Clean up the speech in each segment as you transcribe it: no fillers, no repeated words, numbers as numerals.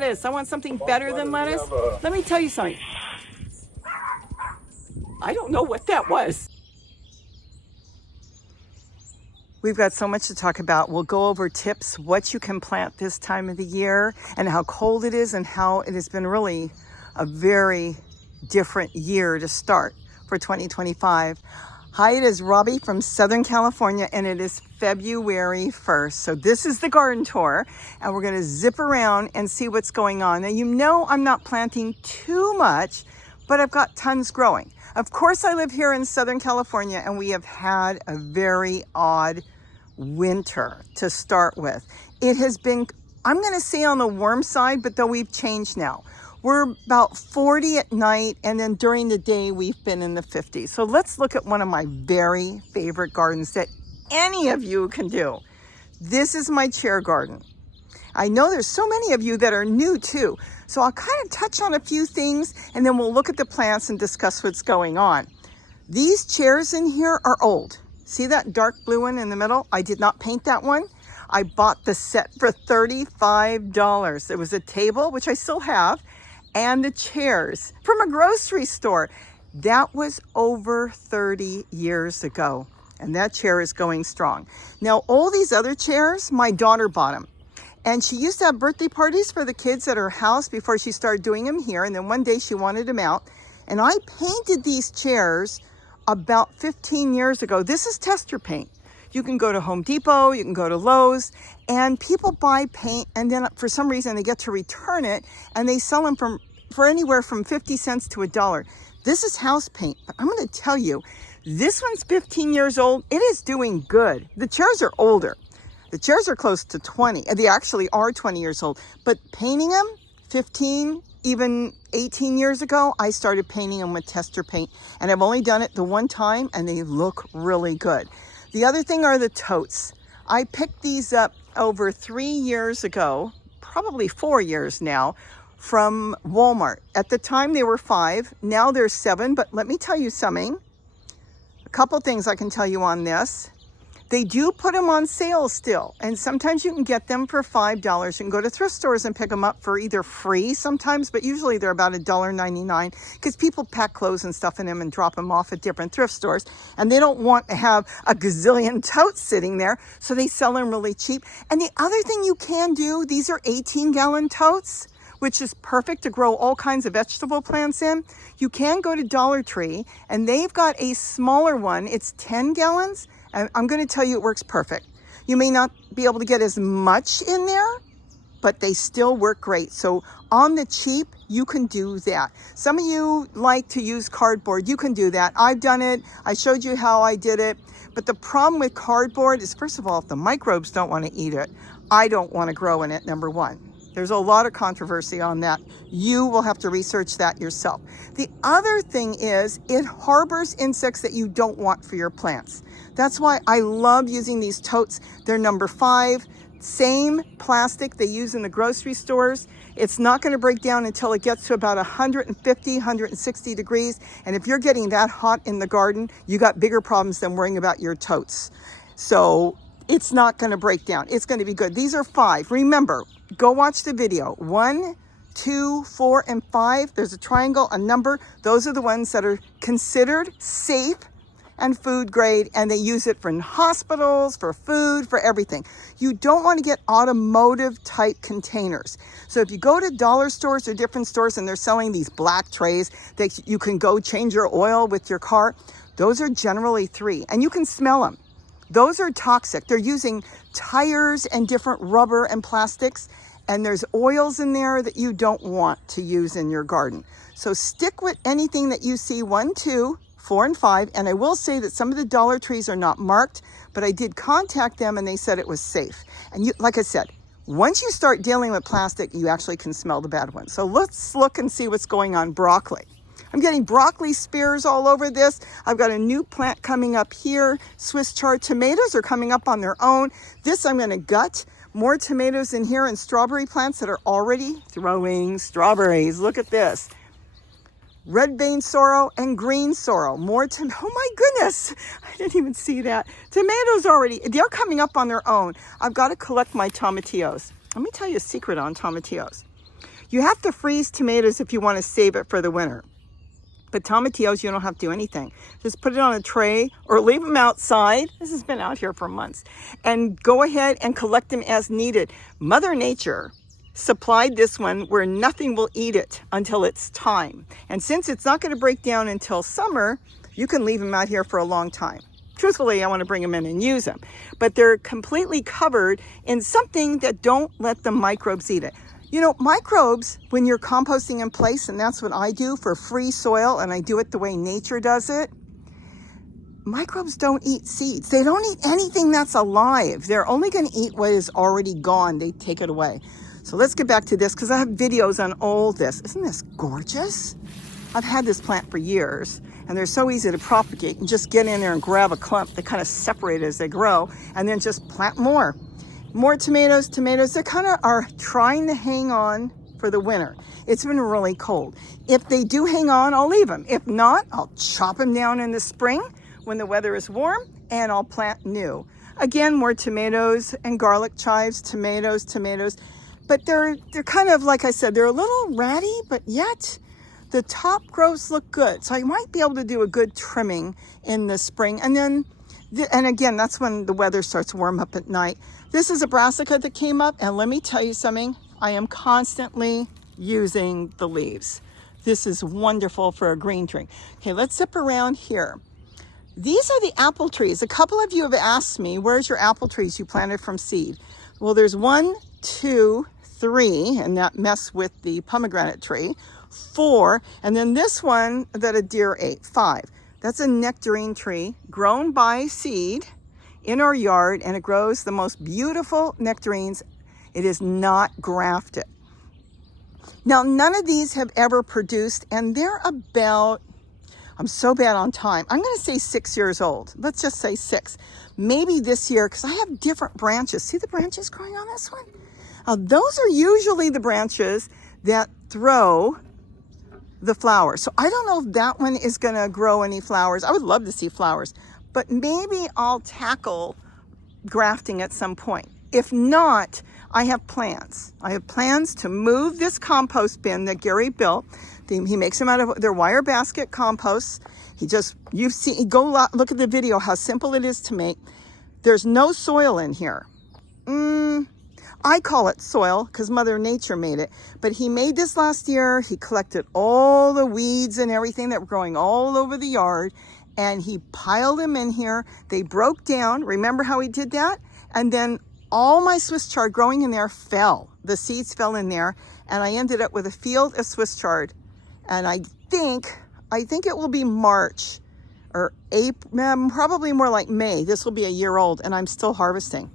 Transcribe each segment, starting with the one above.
lettuce. I want something better than lettuce. Let me tell you something. I don't know what that was. We've got so much to talk about. We'll go over tips, what you can plant this time of the year, and how cold it is, and how it has been really a very different year to start for 2025. Hi, it is Robbie from Southern California, and it is February 1st. So this is the garden tour, and we're gonna zip around and see what's going on. Now, you know I'm not planting too much, but I've got tons growing. Of course, I live here in Southern California, and we have had a very odd winter to start with. It has been, I'm gonna say, on the warm side, but though we've changed now. We're about 40 at night, and then during the day, we've been in the 50s. So let's look at one of my very favorite gardens that any of you can do. This is my chair garden. I know there's so many of you that are new too. So I'll kind of touch on a few things, and then we'll look at the plants and discuss what's going on. These chairs in here are old. See that dark blue one in the middle? I did not paint that one. I bought the set for $35. It was a table, which I still have, and the chairs from a grocery store. That was over 30 years ago, and that chair is going strong. Now, all these other chairs, my daughter bought them. And she used to have birthday parties for the kids at her house before she started doing them here. And then one day she wanted them out. And I painted these chairs about 15 years ago. This is tester paint. You can go to Home Depot, you can go to Lowe's, and people buy paint, and then for some reason they get to return it, and they sell them for anywhere from 50 cents to $1. This is house paint, but I'm gonna tell you, this one's 15 years old. It is doing good. The chairs are older. The chairs are close to 20. They actually are 20 years old, but painting them 15, even 18 years ago, I started painting them with tester paint, and I've only done it the one time, and they look really good. The other thing are the totes. I picked these up over 3 years ago, probably 4 years now, from Walmart. At the time they were $5, now they're $7, but let me tell you something. A couple things I can tell you on this. They do put them on sale still, and sometimes you can get them for $5. You can go to thrift stores and pick them up for either free sometimes, but usually they're about $1.99 because people pack clothes and stuff in them and drop them off at different thrift stores, and they don't want to have a gazillion totes sitting there, so they sell them really cheap. And the other thing you can do, these are 18-gallon totes, which is perfect to grow all kinds of vegetable plants in. You can go to Dollar Tree, and they've got a smaller one. It's 10 gallons. And I'm going to tell you it works perfect. You may not be able to get as much in there, but they still work great. So on the cheap, you can do that. Some of you like to use cardboard. You can do that. I've done it. I showed you how I did it. But the problem with cardboard is, first of all, if the microbes don't want to eat it, I don't want to grow in it, number one. There's a lot of controversy on that. You will have to research that yourself. The other thing is it harbors insects that you don't want for your plants. That's why I love using these totes. They're number 5, same plastic they use in the grocery stores. It's not going to break down until it gets to about 150, 160 degrees. And if you're getting that hot in the garden, you got bigger problems than worrying about your totes. So it's not going to break down. It's going to be good. These are 5. Remember, go watch the video. 1, 2, 4, and 5. There's a triangle, a number. Those are the ones that are considered safe and food grade, and they use it for hospitals, for food, for everything. You don't want to get automotive type containers. So if you go to dollar stores or different stores and they're selling these black trays that you can go change your oil with your car, those are generally 3, and you can smell them. Those are toxic. They're using tires and different rubber and plastics, and there's oils in there that you don't want to use in your garden. So stick with anything that you see 1, 2, 4, and 5. And I will say that some of the Dollar Trees are not marked, but I did contact them and they said it was safe. And you, like I said, once you start dealing with plastic, you actually can smell the bad ones. So let's look and see what's going on. Broccoli. I'm getting broccoli spears all over this. I've got a new plant coming up here. Swiss chard tomatoes are coming up on their own. This I'm going to gut. More tomatoes in here, and strawberry plants that are already throwing strawberries. Look at this. Red vein sorrel and green sorrel. More oh my goodness, I didn't even see that. Tomatoes already, they're coming up on their own. I've got to collect my tomatillos. Let me tell you a secret on tomatillos. You have to freeze tomatoes if you want to save it for the winter. But tomatillos, you don't have to do anything. Just put it on a tray or leave them outside. This has been out here for months. And go ahead and collect them as needed. Mother Nature supplied this one where nothing will eat it until it's time. And since it's not going to break down until summer, you can leave them out here for a long time. Truthfully, I want to bring them in and use them. But they're completely covered in something that don't let the microbes eat it. You know, microbes, when you're composting in place, and that's what I do for free soil, and I do it the way nature does it, microbes don't eat seeds. They don't eat anything that's alive. They're only going to eat what is already gone. They take it away. So let's get back to this, because I have videos on all this. Isn't this gorgeous? I've had this plant for years, and they're so easy to propagate. And just get in there and grab a clump. They kind of separate as they grow, and then just plant more. More tomatoes. They kind of are trying to hang on for the winter. It's been really cold. If they do hang on, I'll leave them. If not, I'll chop them down in the spring when the weather is warm, and I'll plant new. Again, more tomatoes and garlic chives, tomatoes. But they're kind of, like I said, they're a little ratty, but yet the top growths look good. So I might be able to do a good trimming in the spring. And again, that's when the weather starts to warm up at night. This is a brassica that came up, and let me tell you something. I am constantly using the leaves. This is wonderful for a green drink. Okay, let's zip around here. These are the apple trees. A couple of you have asked me, where's your apple trees you planted from seed? Well, there's 1, 2, 3, and that mess with the pomegranate tree. 4, and then this one that a deer ate. 5. That's a nectarine tree grown by seed in our yard, and it grows the most beautiful nectarines. It is not grafted. Now, none of these have ever produced, and they're about, I'm so bad on time, I'm going to say 6 years old. Let's just say 6. Maybe this year, because I have different branches. See the branches growing on this one? Those are usually the branches that throw the flowers. So I don't know if that one is going to grow any flowers. I would love to see flowers, but maybe I'll tackle grafting at some point. If not, I have plans. I have plans to move this compost bin that Gary built. He makes them out of their wire basket composts. You've seen, go look at the video, how simple it is to make. There's no soil in here. I call it soil because Mother Nature made it. But he made this last year. He collected all the weeds and everything that were growing all over the yard, and he piled them in here. They broke down. Remember how he did that? And then all my Swiss chard growing in there fell. The seeds fell in there, and I ended up with a field of Swiss chard. And I think it will be March or April, probably more like May. This will be a year old, and I'm still harvesting.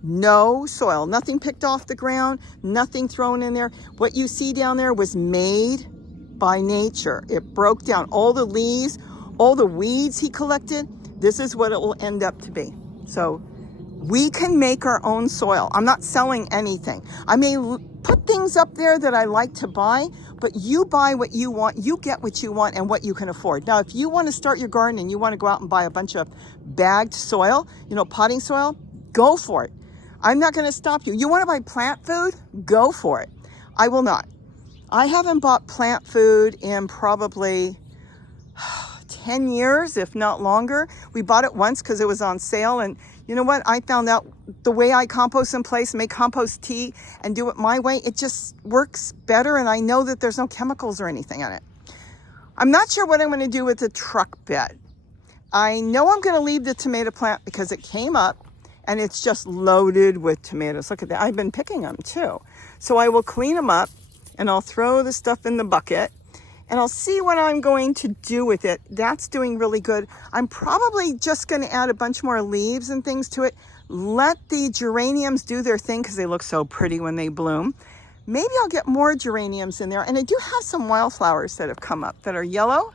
No soil, nothing picked off the ground, nothing thrown in there. What you see down there was made by nature. It broke down all the leaves, all the weeds he collected. This is what it will end up to be. So we can make our own soil. I'm not selling anything. I may put things up there that I like to buy, but you buy what you want, you get what you want and what you can afford. Now, if you want to start your garden and you want to go out and buy a bunch of bagged soil, potting soil, go for it. I'm not going to stop you. You want to buy plant food? Go for it. I will not. I haven't bought plant food in probably 10 years, if not longer. We bought it once because it was on sale. And you know what? I found out the way I compost in place, make compost tea and do it my way, it just works better. And I know that there's no chemicals or anything in it. I'm not sure what I'm going to do with the truck bed. I know I'm going to leave the tomato plant because it came up and it's just loaded with tomatoes. Look at that. I've been picking them too. So I will clean them up and I'll throw the stuff in the bucket and I'll see what I'm going to do with it. That's doing really good. I'm probably just going to add a bunch more leaves and things to it. Let the geraniums do their thing because they look so pretty when they bloom. Maybe I'll get more geraniums in there. And I do have some wildflowers that have come up that are yellow.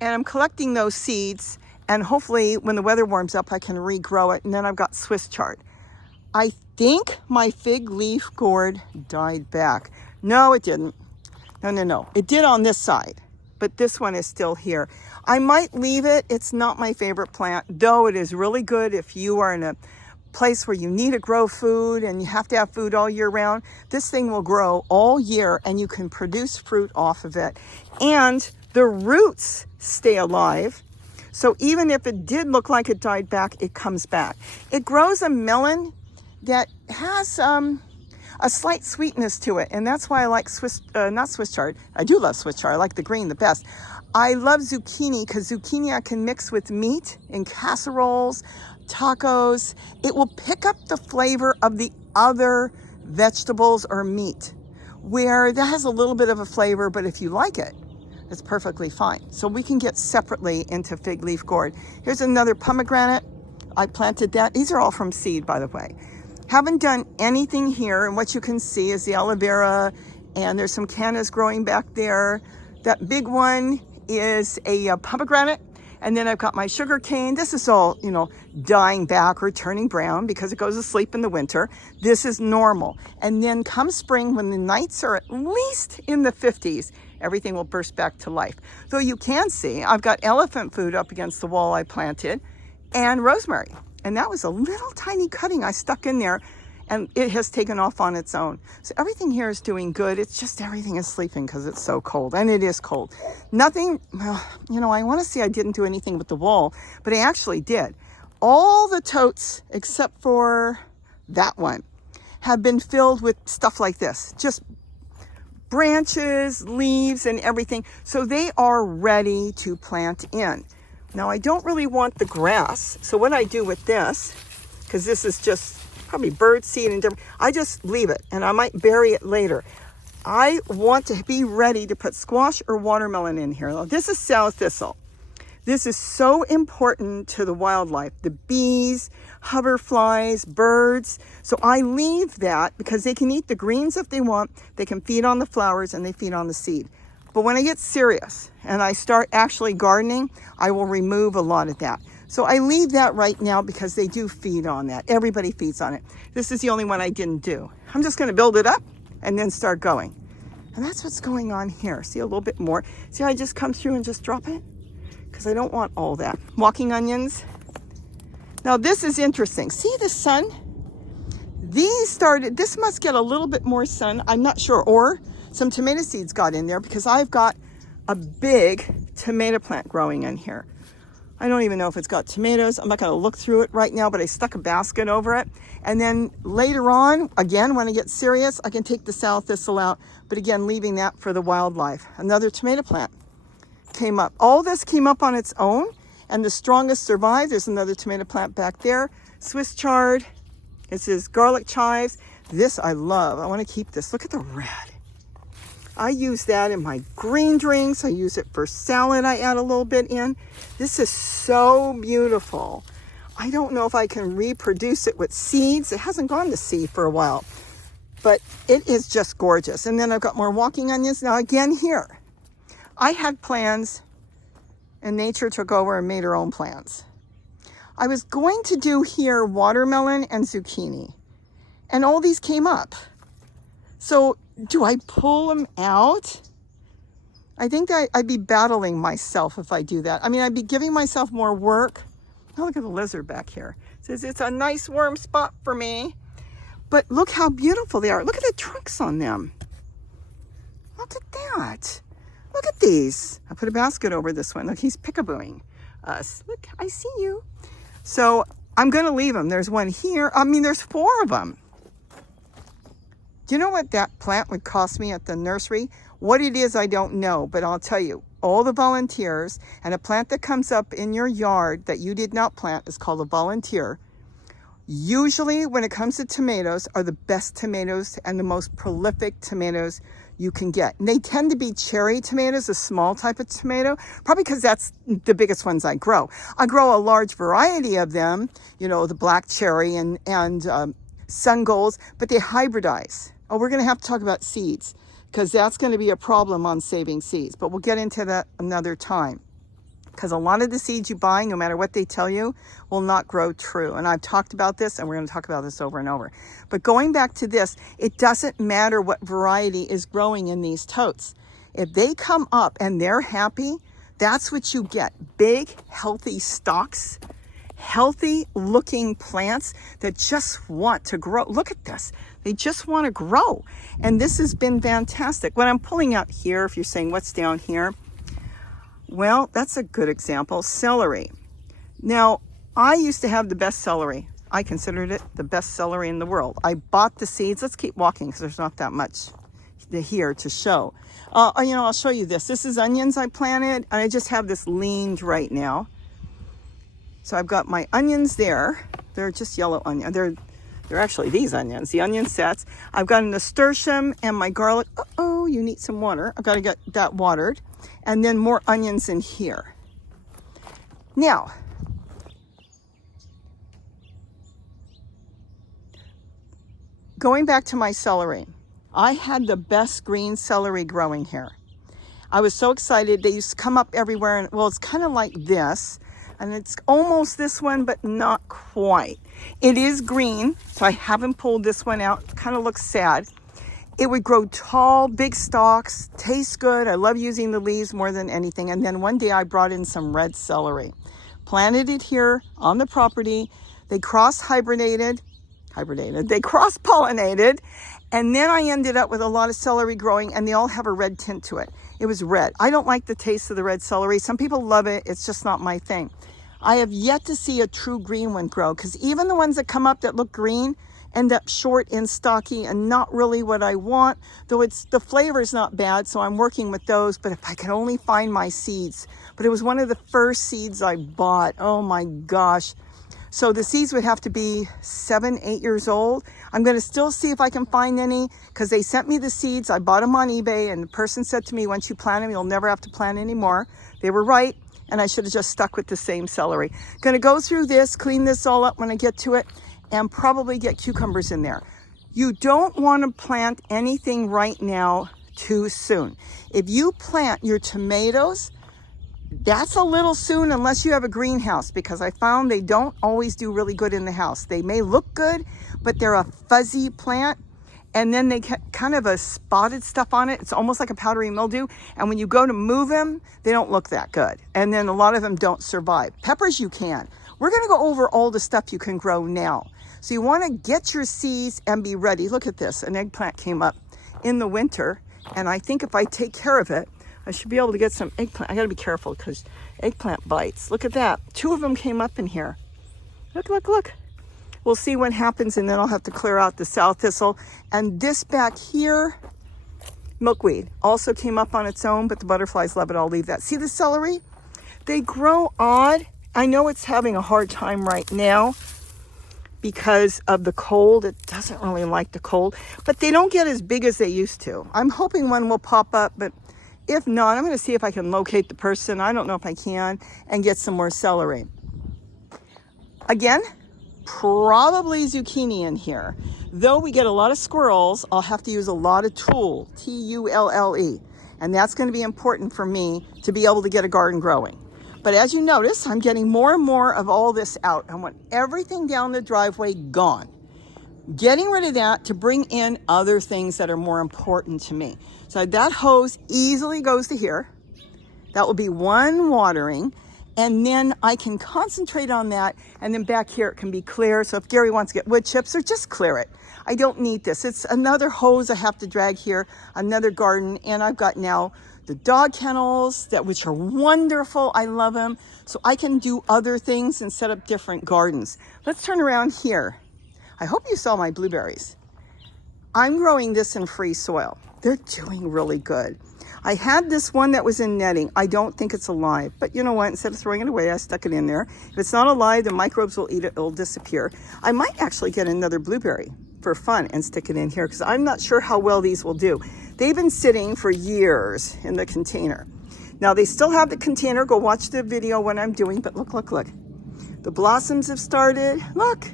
And I'm collecting those seeds. And hopefully when the weather warms up, I can regrow it. And then I've got Swiss chard. I think my fig leaf gourd died back. No, it didn't. No. It did on this side, but this one is still here. I might leave it. It's not my favorite plant, though it is really good if you are in a place where you need to grow food and you have to have food all year round, this thing will grow all year and you can produce fruit off of it. And the roots stay alive. So even if it did look like it died back, it comes back. It grows a melon that has a slight sweetness to it. And that's why I like not Swiss chard. I do love Swiss chard. I like the green the best. I love zucchini because zucchini I can mix with meat in casseroles, tacos. It will pick up the flavor of the other vegetables or meat, where that has a little bit of a flavor, but if you like it, it's perfectly fine. So we can get separately into fig leaf gourd. Here's another pomegranate. I planted that. These are all from seed, by the way. Haven't done anything here, and what you can see is the aloe vera, and there's some cannas growing back there. That big one is a pomegranate, and then I've got my sugar cane. This is all, you know, dying back or turning brown because it goes to sleep in the winter. This is normal. And then come spring, when the nights are at least in the 50s, everything will burst back to life. Though you can see, I've got elephant food up against the wall I planted, and rosemary. And that was a little tiny cutting I stuck in there, and it has taken off on its own. So everything here is doing good. It's just everything is sleeping because it's so cold, and it is cold. Nothing, well, you know, I want to say I didn't do anything with the wall, but I actually did. All the totes, except for that one, have been filled with stuff like this. Just branches, leaves, and everything. So they are ready to plant in. Now, I don't really want the grass. So what I do with this, because this is just probably bird seed and different, I just leave it and I might bury it later. I want to be ready to put squash or watermelon in here. Now, this is sow thistle. This is so important to the wildlife, the bees, hoverflies, birds. So I leave that because they can eat the greens if they want. They can feed on the flowers and they feed on the seed. But when I get serious and I start actually gardening, I will remove a lot of that. So I leave that right now because they do feed on that. Everybody feeds on it. This is the only one I didn't do. I'm just going to build it up and then start going. And that's what's going on here. See a little bit more. See how I just come through and just drop it? Because I don't want all that. Walking onions. Now this is interesting. See the sun? These started, this must get a little bit more sun. I'm not sure. Or some tomato seeds got in there because I've got a big tomato plant growing in here. I don't even know if it's got tomatoes. I'm not going to look through it right now, but I stuck a basket over it. And then later on, again, when I get serious, I can take the sow thistle out, but again, leaving that for the wildlife. Another tomato plant came up. All this came up on its own, and the strongest survived. There's another tomato plant back there. Swiss chard. This is garlic chives. This I love. I want to keep this. Look at the red. I use that in my green drinks. I use it for salad. I add a little bit in. This is so beautiful. I don't know if I can reproduce it with seeds. It hasn't gone to seed for a while, but it is just gorgeous. And then I've got more walking onions. Now again here, I had plans and nature took over and made her own plans. I was going to do here watermelon and zucchini, and all these came up. So do I pull them out? I think that I'd be battling myself if I do that. I mean, I'd be giving myself more work. Oh, look at the lizard back here. It says it's a nice warm spot for me. But look how beautiful they are. Look at the trunks on them. Look at that. Look at these. I put a basket over this one. Look, he's peekabooing us. Look, I see you. So I'm going to leave them. There's one here. I mean, there's 4 of them. Do you know what that plant would cost me at the nursery? What it is, I don't know, but I'll tell you, all the volunteers, and a plant that comes up in your yard that you did not plant is called a volunteer. Usually when it comes to tomatoes are the best tomatoes and the most prolific tomatoes you can get. And they tend to be cherry tomatoes, a small type of tomato, probably because that's the biggest ones I grow. I grow a large variety of them, you know, the black cherry and sun golds, but they hybridize. Oh, we're going to have to talk about seeds because that's going to be a problem on saving seeds, but we'll get into that another time. Because a lot of the seeds you buy, no matter what they tell you, will not grow true. And I've talked about this, and we're going to talk about this over and over. But going back to this, it doesn't matter what variety is growing in these totes. If they come up and they're happy, that's what you get. Big, healthy stalks, healthy looking plants that just want to grow. Look at this. They just want to grow. And this has been fantastic. What I'm pulling out here, if you're saying what's down here, well, that's a good example. Celery. Now, I used to have the best celery. I considered it the best celery in the world. I bought the seeds. Let's keep walking because there's not that much here to show. I'll show you this. This is onions I planted. I just have this leaned right now. So I've got my onions there. They're just yellow onion. They're actually these onions, the onion sets. I've got an nasturtium and my garlic. Oh, you need some water. I've got to get that watered. And then more onions in here. Now, going back to my celery, I had the best green celery growing here. I was so excited. They used to come up everywhere, and well, it's kind of like this, and it's almost this one, but not quite. It is green, so I haven't pulled this one out. It kind of looks sad. It would grow tall, big stalks, tastes good. I love using the leaves more than anything. And then one day I brought in some red celery, planted it here on the property. They they cross-pollinated, and then I ended up with a lot of celery growing, and they all have a red tint to it. It was red. I don't like the taste of the red celery. Some people love it. It's just not my thing. I have yet to see a true green one grow, because even the ones that come up that look green end up short and stocky and not really what I want, though the flavor is not bad, so I'm working with those. But if I could only find my seeds. But it was one of the first seeds I bought. Oh my gosh. So the seeds would have to be 7-8 years old. I'm going to still see if I can find any, because they sent me the seeds. I bought them on eBay, and the person said to me, once you plant them, you'll never have to plant anymore. They were right, and I should have just stuck with the same celery. Going to go through this, clean this all up when I get to it, and probably get cucumbers in there. You don't want to plant anything right now too soon. If you plant your tomatoes, that's a little soon unless you have a greenhouse, because I found they don't always do really good in the house. They may look good, but they're a fuzzy plant, and then they get kind of a spotted stuff on it. It's almost like a powdery mildew, and when you go to move them, they don't look that good. And then a lot of them don't survive. Peppers you can. We're going to go over all the stuff you can grow now. So you want to get your seeds and be ready. Look at this. An eggplant came up in the winter, and I think if I take care of it, I should be able to get some eggplant. I got to be careful because eggplant bites. Look at that. 2 of them came up in here. Look, look, look. We'll see what happens, and then I'll have to clear out the sow thistle. And this back here, milkweed, also came up on its own, but the butterflies love it. I'll leave that. See the celery? They grow odd. I know it's having a hard time right now because of the cold. It doesn't really like the cold, but they don't get as big as they used to. I'm hoping one will pop up, but if not, I'm going to see if I can locate the person. I don't know if I can, and get some more celery. Again, probably zucchini in here. Though we get a lot of squirrels, I'll have to use a lot of tulle, Tulle. And that's going to be important for me to be able to get a garden growing. But as you notice, I'm getting more and more of all this out. I want everything down the driveway gone. Getting rid of that to bring in other things that are more important to me. So that hose easily goes to here. That will be one watering. And then I can concentrate on that. And then back here it can be clear. So if Gary wants to get wood chips, or just clear it. I don't need this. It's another hose I have to drag here, another garden. And I've got now the dog kennels, which are wonderful. I love them. So I can do other things and set up different gardens. Let's turn around here. I hope you saw my blueberries. I'm growing this in free soil. They're doing really good. I had this one that was in netting. I don't think it's alive, but you know what? Instead of throwing it away, I stuck it in there. If it's not alive, the microbes will eat it. It'll disappear. I might actually get another blueberry for fun and stick it in here, because I'm not sure how well these will do. They've been sitting for years in the container. Now they still have the container. Go watch the video when I'm doing, but look, look, look. The blossoms have started. Look.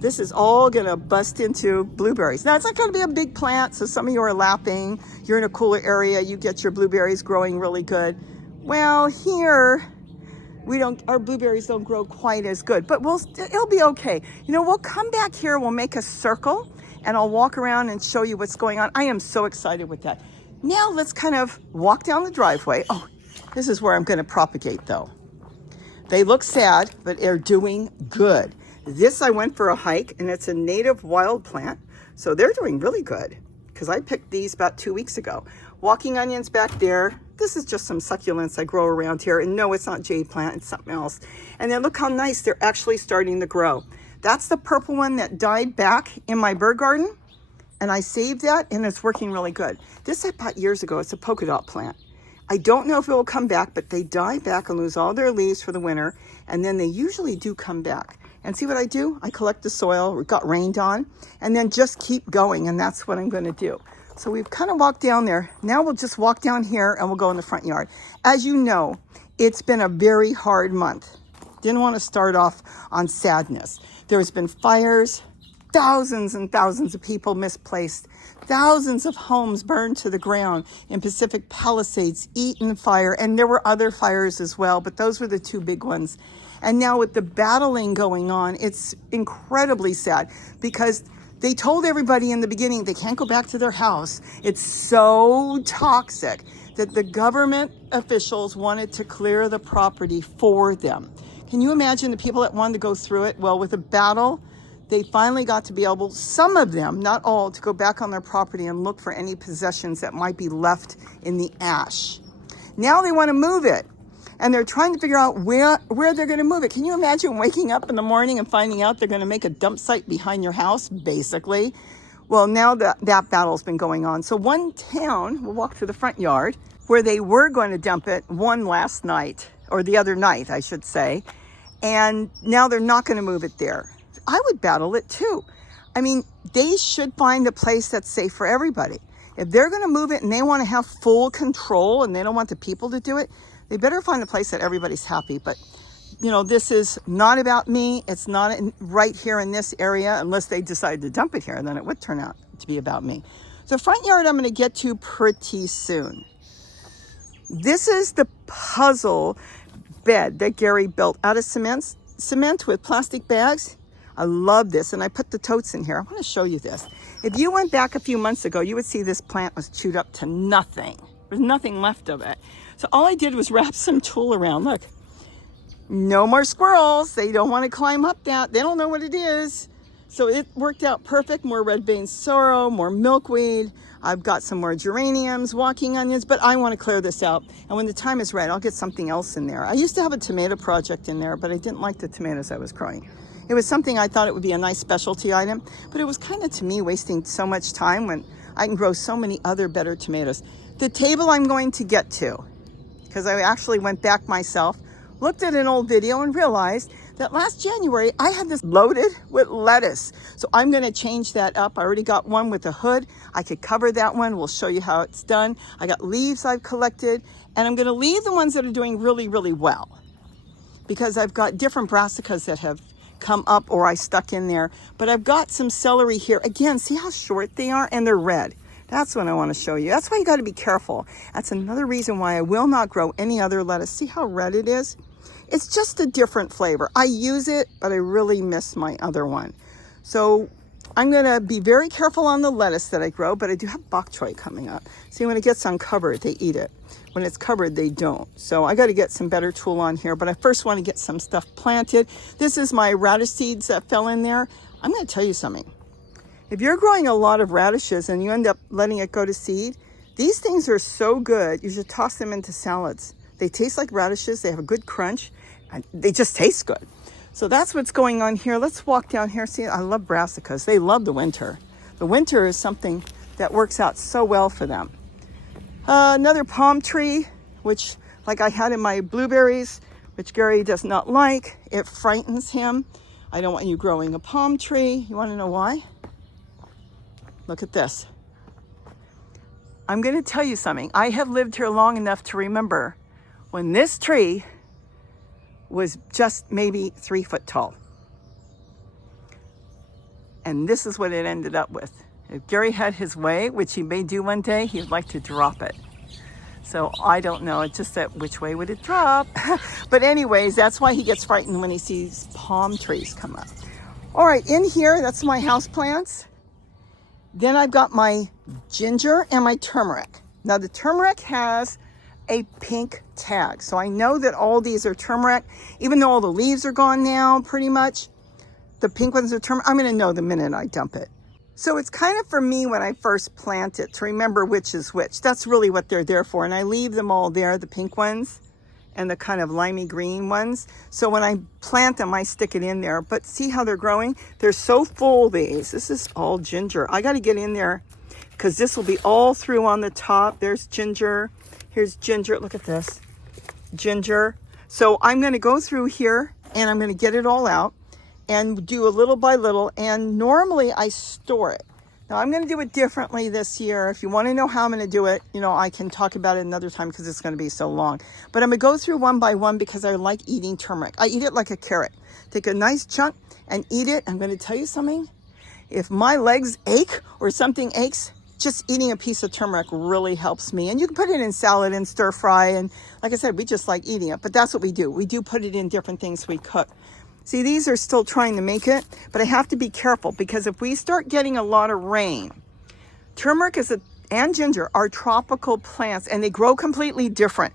This is all going to bust into blueberries. Now, it's not going to be a big plant, so some of you are laughing. You're in a cooler area. You get your blueberries growing really good. Well, here, our blueberries don't grow quite as good, but it'll be okay. You know, we'll come back here. We'll make a circle, and I'll walk around and show you what's going on. I am so excited with that. Now, let's kind of walk down the driveway. Oh, this is where I'm going to propagate, though. They look sad, but they're doing good. This I went for a hike, and it's a native wild plant, so they're doing really good because I picked these about 2 weeks ago. Walking onions back there. This is just some succulents I grow around here, and no, it's not jade plant, it's something else. And then look how nice they're actually starting to grow. That's the purple one that died back in my bird garden, and I saved that, and it's working really good. This I bought years ago. It's a polka dot plant. I don't know if it will come back, but they die back and lose all their leaves for the winter, and then they usually do come back. And see what I do? I collect the soil, it got rained on, and then just keep going, and that's what I'm going to do. So we've kind of walked down there. Now we'll just walk down here, and we'll go in the front yard. As you know, it's been a very hard month. Didn't want to start off on sadness. There's been fires, thousands and thousands of people misplaced, thousands of homes burned to the ground in Pacific Palisades, Eaton fire, and there were other fires as well, but those were the two big ones. And now with the battling going on, it's incredibly sad because they told everybody in the beginning they can't go back to their house. It's so toxic that the government officials wanted to clear the property for them. Can you imagine the people that wanted to go through it? Well, with the battle, they finally got to be able, some of them, not all, to go back on their property and look for any possessions that might be left in the ash. Now they want to move it, and they're trying to figure out where they're going to move it. Can you imagine waking up in the morning and finding out they're going to make a dump site behind your house, basically? Well, now that battle's been going on. So one town, we'll walk through the front yard, where they were going to dump it, won last night, or the other night, I should say, and now they're not going to move it there. I would battle it too. I mean, they should find a place that's safe for everybody. If they're going to move it and they want to have full control and they don't want the people to do it, they better find a place that everybody's happy. But, you know, this is not about me. It's not right here in this area unless they decide to dump it here. And then it would turn out to be about me. So front yard I'm going to get to pretty soon. This is the puzzle bed that Gary built out of cement with plastic bags. I love this, and I put the totes in here. I want to show you this. If you went back a few months ago, you would see this plant was chewed up to nothing. There's nothing left of it. So all I did was wrap some tulle around. Look, no more squirrels. They don't want to climb up that. They don't know what it is. So it worked out perfect. More red vein sorrel, more milkweed. I've got some more geraniums, walking onions, but I want to clear this out. And when the time is right, I'll get something else in there. I used to have a tomato project in there, but I didn't like the tomatoes I was growing. It was something I thought it would be a nice specialty item, but it was kind of, to me, wasting so much time when I can grow so many other better tomatoes. The table I'm going to get to, because I actually went back myself, looked at an old video and realized that last January I had this loaded with lettuce. So I'm going to change that up. I already got one with a hood. I could cover that one. We'll show you how it's done. I got leaves I've collected, and I'm going to leave the ones that are doing really, really well, because I've got different brassicas that have come up or I stuck in there. But I've got some celery here. Again, see how short they are? And they're red. That's what I want to show you. That's why you got to be careful. That's another reason why I will not grow any other lettuce. See how red it is? It's just a different flavor. I use it, but I really miss my other one. So I'm going to be very careful on the lettuce that I grow, but I do have bok choy coming up. See, when it gets uncovered, they eat it. When it's covered, they don't. So I got to get some better tulle on here, but I first want to get some stuff planted. This is my radish seeds that fell in there. I'm going to tell you something. If you're growing a lot of radishes and you end up letting it go to seed, these things are so good, you should toss them into salads. They taste like radishes. They have a good crunch, and they just taste good. So that's what's going on here. Let's walk down here. See, I love brassicas. They love the winter. The winter is something that works out so well for them. Another palm tree, which, like I had in my blueberries, which Gary does not like. It frightens him. I don't want you growing a palm tree. You want to know why? Look at this. I'm going to tell you something. I have lived here long enough to remember when this tree was just maybe 3 foot tall. And this is what it ended up with. If Gary had his way, which he may do one day, he'd like to drop it. So I don't know. It's just that which way would it drop? But anyways, that's why he gets frightened when he sees palm trees come up. All right, in here, that's my house plants. Then I've got my ginger and my turmeric. Now the turmeric has a pink tag. So I know that all these are turmeric, even though all the leaves are gone now, pretty much. The pink ones are turmeric. I'm going to know the minute I dump it. So it's kind of for me when I first plant it to remember which is which. That's really what they're there for. And I leave them all there, the pink ones and the kind of limey green ones. So when I plant them, I stick it in there. But see how they're growing? They're so full, these. This is all ginger. I got to get in there because this will be all through on the top. There's ginger. Here's ginger. Look at this. Ginger. So I'm going to go through here and I'm going to get it all out and do a little by little. And normally I store it. Now I'm going to do it differently this year. If you want to know how I'm going to do it, you know, I can talk about it another time because it's going to be so long. But I'm going to go through one by one because I like eating turmeric. I eat it like a carrot. Take a nice chunk and eat it. I'm going to tell you something. If my legs ache or something aches, just eating a piece of turmeric really helps me. And you can put it in salad and stir fry. And like I said, we just like eating it. But that's what we do. We do put it in different things we cook. See, these are still trying to make it, but I have to be careful because if we start getting a lot of rain, turmeric and ginger are tropical plants and they grow completely different.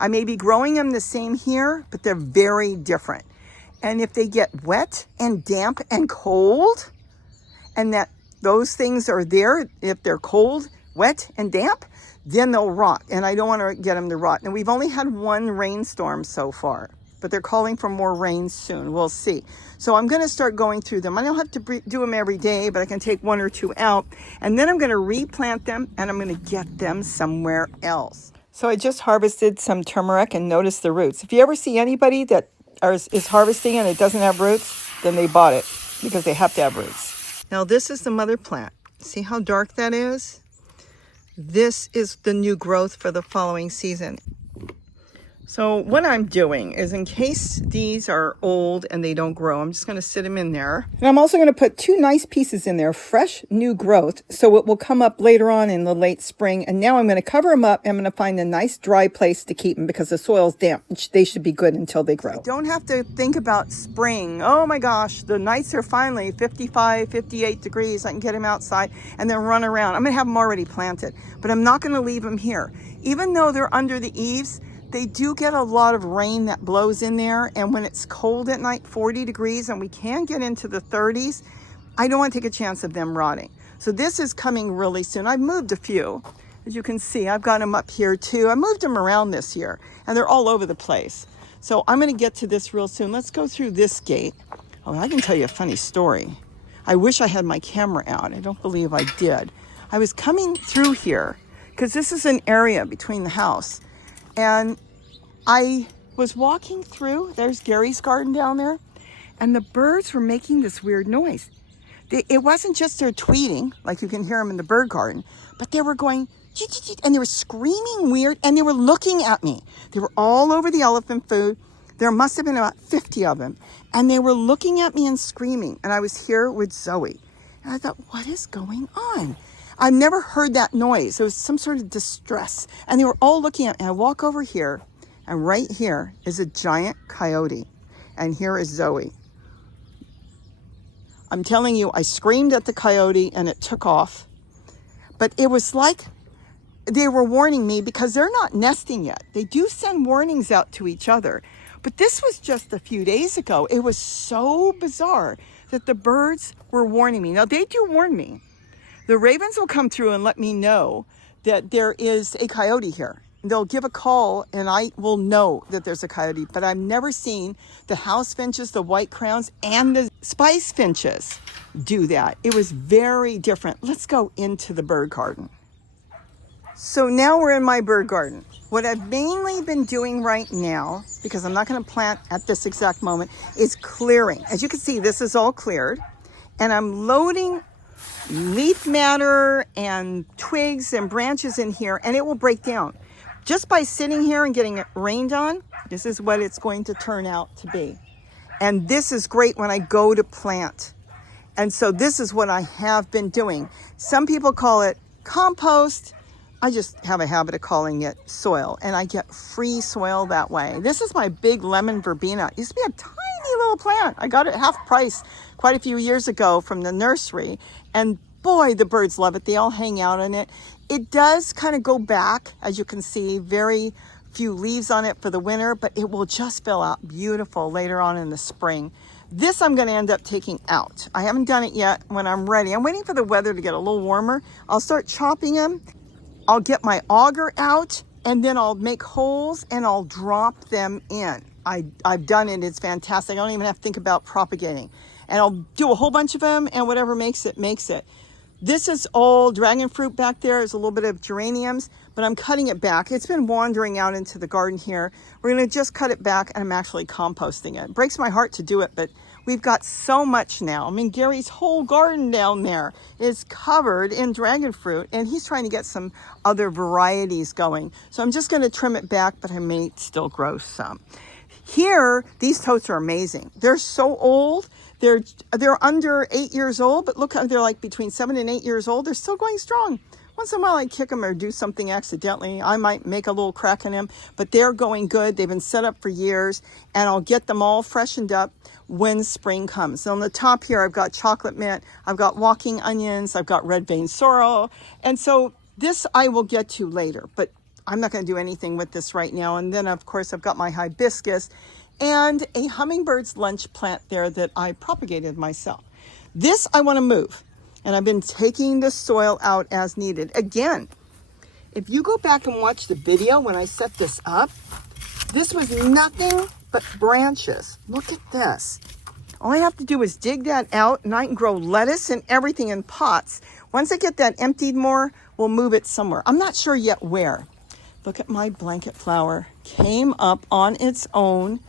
I may be growing them the same here, but they're very different. And if they get wet and damp and cold, and that those things are there, if they're cold, wet, and damp, then they'll rot. And I don't want to get them to rot. And we've only had one rainstorm so far, but they're calling for more rain soon. We'll see. So I'm going to start going through them. I don't have to do them every day, but I can take one or two out. And then I'm going to replant them and I'm going to get them somewhere else. So I just harvested some turmeric and noticed the roots. If you ever see anybody that is harvesting and it doesn't have roots, then they bought it because they have to have roots. Now this is the mother plant. See how dark that is? This is the new growth for the following season. So what I'm doing is in case these are old and they don't grow, I'm just going to sit them in there. And I'm also going to put two nice pieces in there, fresh new growth, so it will come up later on in the late spring. And now I'm going to cover them up. I'm going to find a nice dry place to keep them because the soil's damp. They should be good until they grow. I don't have to think about spring. Oh my gosh, the nights are finally 55, 58 degrees. I can get them outside and then run around. I'm going to have them already planted, but I'm not going to leave them here. Even though they're under the eaves, they do get a lot of rain that blows in there. And when it's cold at night, 40 degrees, and we can get into the 30s, I don't want to take a chance of them rotting. So this is coming really soon. I've moved a few. As you can see, I've got them up here too. I moved them around this year and they're all over the place. So I'm going to get to this real soon. Let's go through this gate. Oh, I can tell you a funny story. I wish I had my camera out. I don't believe I did. I was coming through here because this is an area between the house. And I was walking through, there's Gary's garden down there, and the birds were making this weird noise. It wasn't just their tweeting, like you can hear them in the bird garden, but they were going, and they were screaming weird, and they were looking at me. They were all over the elephant food. There must have been about 50 of them, and they were looking at me and screaming, and I was here with Zoe. And I thought, what is going on? I've never heard that noise. There was some sort of distress. And they were all looking at me. I walk over here, and right here is a giant coyote. And here is Zoe. I'm telling you, I screamed at the coyote, and it took off. But it was like they were warning me because they're not nesting yet. They do send warnings out to each other. But this was just a few days ago. It was so bizarre that the birds were warning me. Now, they do warn me. The ravens will come through and let me know that there is a coyote here. They'll give a call and I will know that there's a coyote, but I've never seen the house finches, the white crowns, and the spice finches do that. It was very different. Let's go into the bird garden. So now we're in my bird garden. What I've mainly been doing right now, because I'm not going to plant at this exact moment, is clearing. As you can see, this is all cleared, and I'm loading leaf matter and twigs and branches in here, and it will break down. Just by sitting here and getting it rained on, this is what it's going to turn out to be. And this is great when I go to plant. And so this is what I have been doing. Some people call it compost. I just have a habit of calling it soil, and I get free soil that way. This is my big lemon verbena. It used to be a tiny little plant. I got it half price quite a few years ago from the nursery, and boy, the birds love it. They all hang out in it. It does kind of go back, as you can see, very few leaves on it for the winter, but it will just fill out beautiful later on in the spring. This I'm going to end up taking out. I haven't done it yet. When I'm ready, I'm waiting for the weather to get a little warmer. I'll start chopping them. I'll get my auger out, and then I'll make holes and I'll drop them in. I've done it. It's fantastic. I don't even have to think about propagating. And I'll do a whole bunch of them, and whatever makes it, makes it. This is all dragon fruit back there. There's a little bit of geraniums, but I'm cutting it back. It's been wandering out into the garden here. We're going to just cut it back, and I'm actually composting it. It breaks my heart to do it, but we've got so much now. I mean, Gary's whole garden down there is covered in dragon fruit, and he's trying to get some other varieties going. So I'm just going to trim it back, but I may still grow some. Here, these totes are amazing. They're so old. They're under 8 years old, but look how they're like between 7 and 8 years old. They're still going strong. Once in a while I kick them or do something accidentally. I might make a little crack in them, but they're going good. They've been set up for years, and I'll get them all freshened up when spring comes. So on the top here, I've got chocolate mint, I've got walking onions, I've got red vein sorrel. And so this I will get to later, but I'm not going to do anything with this right now. And then of course I've got my hibiscus and a hummingbird's lunch plant there that I propagated myself. This I want to move, and I've been taking the soil out as needed. Again, if you go back and watch the video when I set this up, this was nothing but branches. Look at this. All I have to do is dig that out, and I can grow lettuce and everything in pots. Once I get that emptied more, we'll move it somewhere. I'm not sure yet where. Look at my blanket flower. Came up on its own.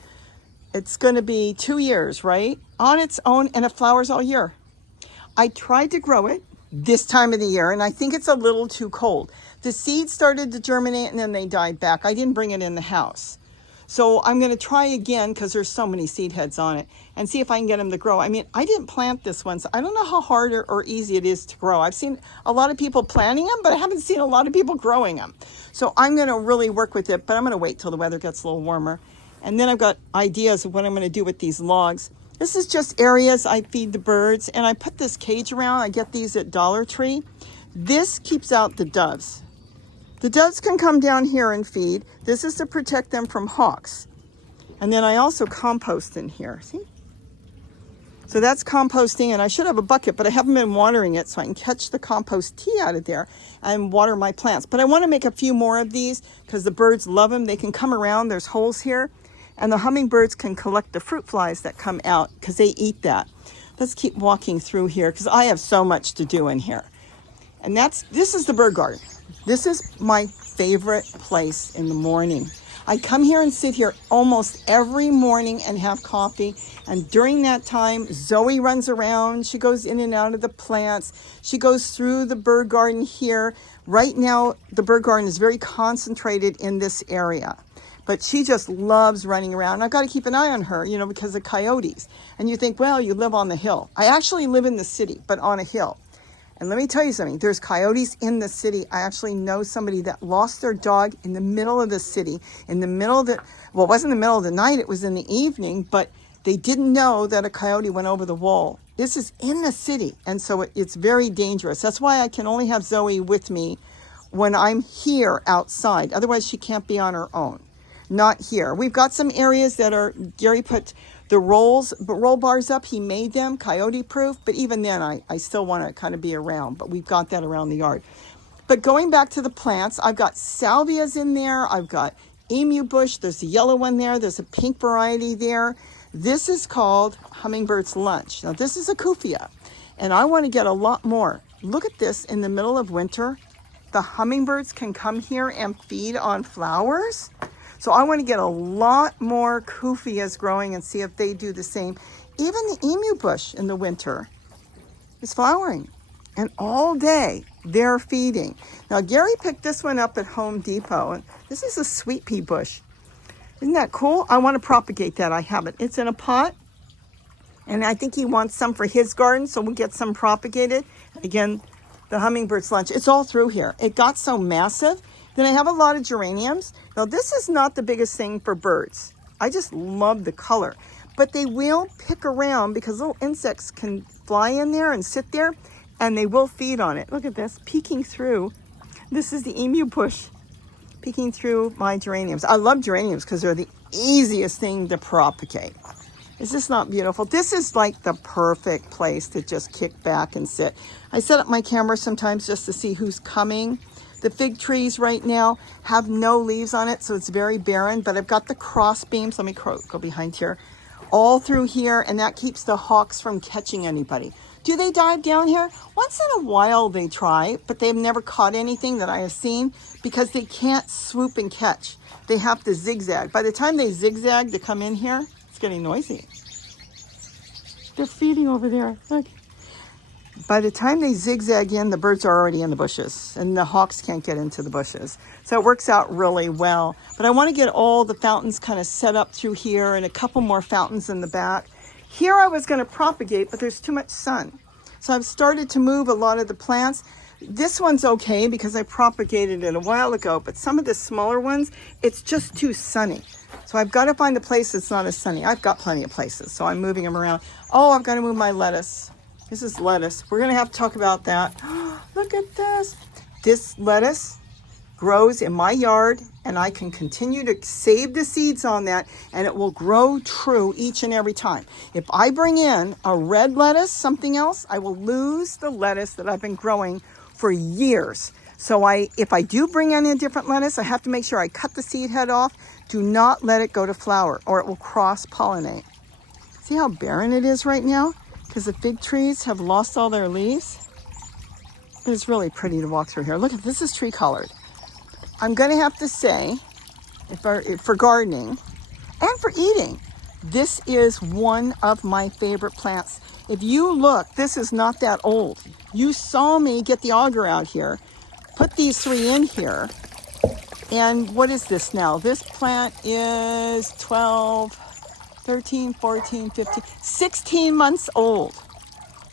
It's going to be 2 years, right? On its own, and it flowers all year. I tried to grow it this time of the year, and I think it's a little too cold. The seeds started to germinate, and then they died back. I didn't bring it in the house. So I'm going to try again, because there's so many seed heads on it, and see if I can get them to grow. I mean, I didn't plant this one, so I don't know how hard or easy it is to grow. I've seen a lot of people planting them, but I haven't seen a lot of people growing them. So I'm going to really work with it, but I'm going to wait till the weather gets a little warmer. And then I've got ideas of what I'm going to do with these logs. This is just areas I feed the birds, and I put this cage around. I get these at Dollar Tree. This keeps out the doves. The doves can come down here and feed. This is to protect them from hawks. And then I also compost in here, see? So that's composting, and I should have a bucket, but I haven't been watering it, so I can catch the compost tea out of there and water my plants. But I want to make a few more of these because the birds love them. They can come around. There's holes here. And the hummingbirds can collect the fruit flies that come out because they eat that. Let's keep walking through here because I have so much to do in here. And this is the bird garden. This is my favorite place in the morning. I come here and sit here almost every morning and have coffee. And during that time, Zoe runs around. She goes in and out of the plants. She goes through the bird garden here. Right now, the bird garden is very concentrated in this area. But she just loves running around. I've got to keep an eye on her, you know, because of coyotes. And you think, well, you live on the hill. I actually live in the city, but on a hill. And let me tell you something. There's coyotes in the city. I actually know somebody that lost their dog in the middle of the city, in the middle of the, well, it wasn't the middle of the night. It was in the evening, but they didn't know that a coyote went over the wall. This is in the city, and so it's very dangerous. That's why I can only have Zoe with me when I'm here outside. Otherwise, she can't be on her own. Not here. We've got some areas that are, Gary put the roll bars up. He made them coyote proof, but even then I still want to kind of be around, but we've got that around the yard. But going back to the plants, I've got salvias in there. I've got emu bush. There's a yellow one there. There's a pink variety there. This is called Hummingbird's Lunch. Now this is a kufia, and I want to get a lot more. Look at this in the middle of winter. The hummingbirds can come here and feed on flowers. So I want to get a lot more kufias growing and see if they do the same. Even the emu bush in the winter is flowering. And all day they're feeding. Now Gary picked this one up at Home Depot. And this is a sweet pea bush. Isn't that cool? I want to propagate that. I have it. It's in a pot. And I think he wants some for his garden. So we'll get some propagated. Again, the Hummingbird's Lunch. It's all through here. It got so massive. Then I have a lot of geraniums. Now this is not the biggest thing for birds. I just love the color. But they will pick around because little insects can fly in there and sit there, and they will feed on it. Look at this, peeking through. This is the emu bush peeking through my geraniums. I love geraniums because they're the easiest thing to propagate. Is this not beautiful? This is like the perfect place to just kick back and sit. I set up my camera sometimes just to see who's coming. The fig trees right now have no leaves on it, so it's very barren, but I've got the cross beams. Let me go behind here. All through here, and that keeps the hawks from catching anybody. Do they dive down here? Once in a while they try, but they've never caught anything that I have seen because they can't swoop and catch. They have to zigzag. By the time they zigzag to come in here, it's getting noisy. They're feeding over there. Look. By the time they zigzag in, the birds are already in the bushes, and the hawks can't get into the bushes. So it works out really well. But I want to get all the fountains kind of set up through here and a couple more fountains in the back. Here I was going to propagate, but there's too much sun. So I've started to move a lot of the plants. This one's okay because I propagated it a while ago, but some of the smaller ones, it's just too sunny. So I've got to find a place that's not as sunny. I've got plenty of places, so I'm moving them around. Oh, I've got to move my lettuce. This is lettuce. We're going to have to talk about that. Look at this. This lettuce grows in my yard, and I can continue to save the seeds on that, and it will grow true each and every time. If I bring in a red lettuce, something else, I will lose the lettuce that I've been growing for years. So if I do bring in a different lettuce, I have to make sure I cut the seed head off. Do not let it go to flower, or it will cross-pollinate. See how barren it is right now? Because the fig trees have lost all their leaves. It's really pretty to walk through here. Look, this is tree collared. I'm going to have to say, for gardening and for eating, this is one of my favorite plants. If you look, this is not that old. You saw me get the auger out here, put these 3 in here. And what is this now? This plant is 12, 13, 14, 15, 16 months old.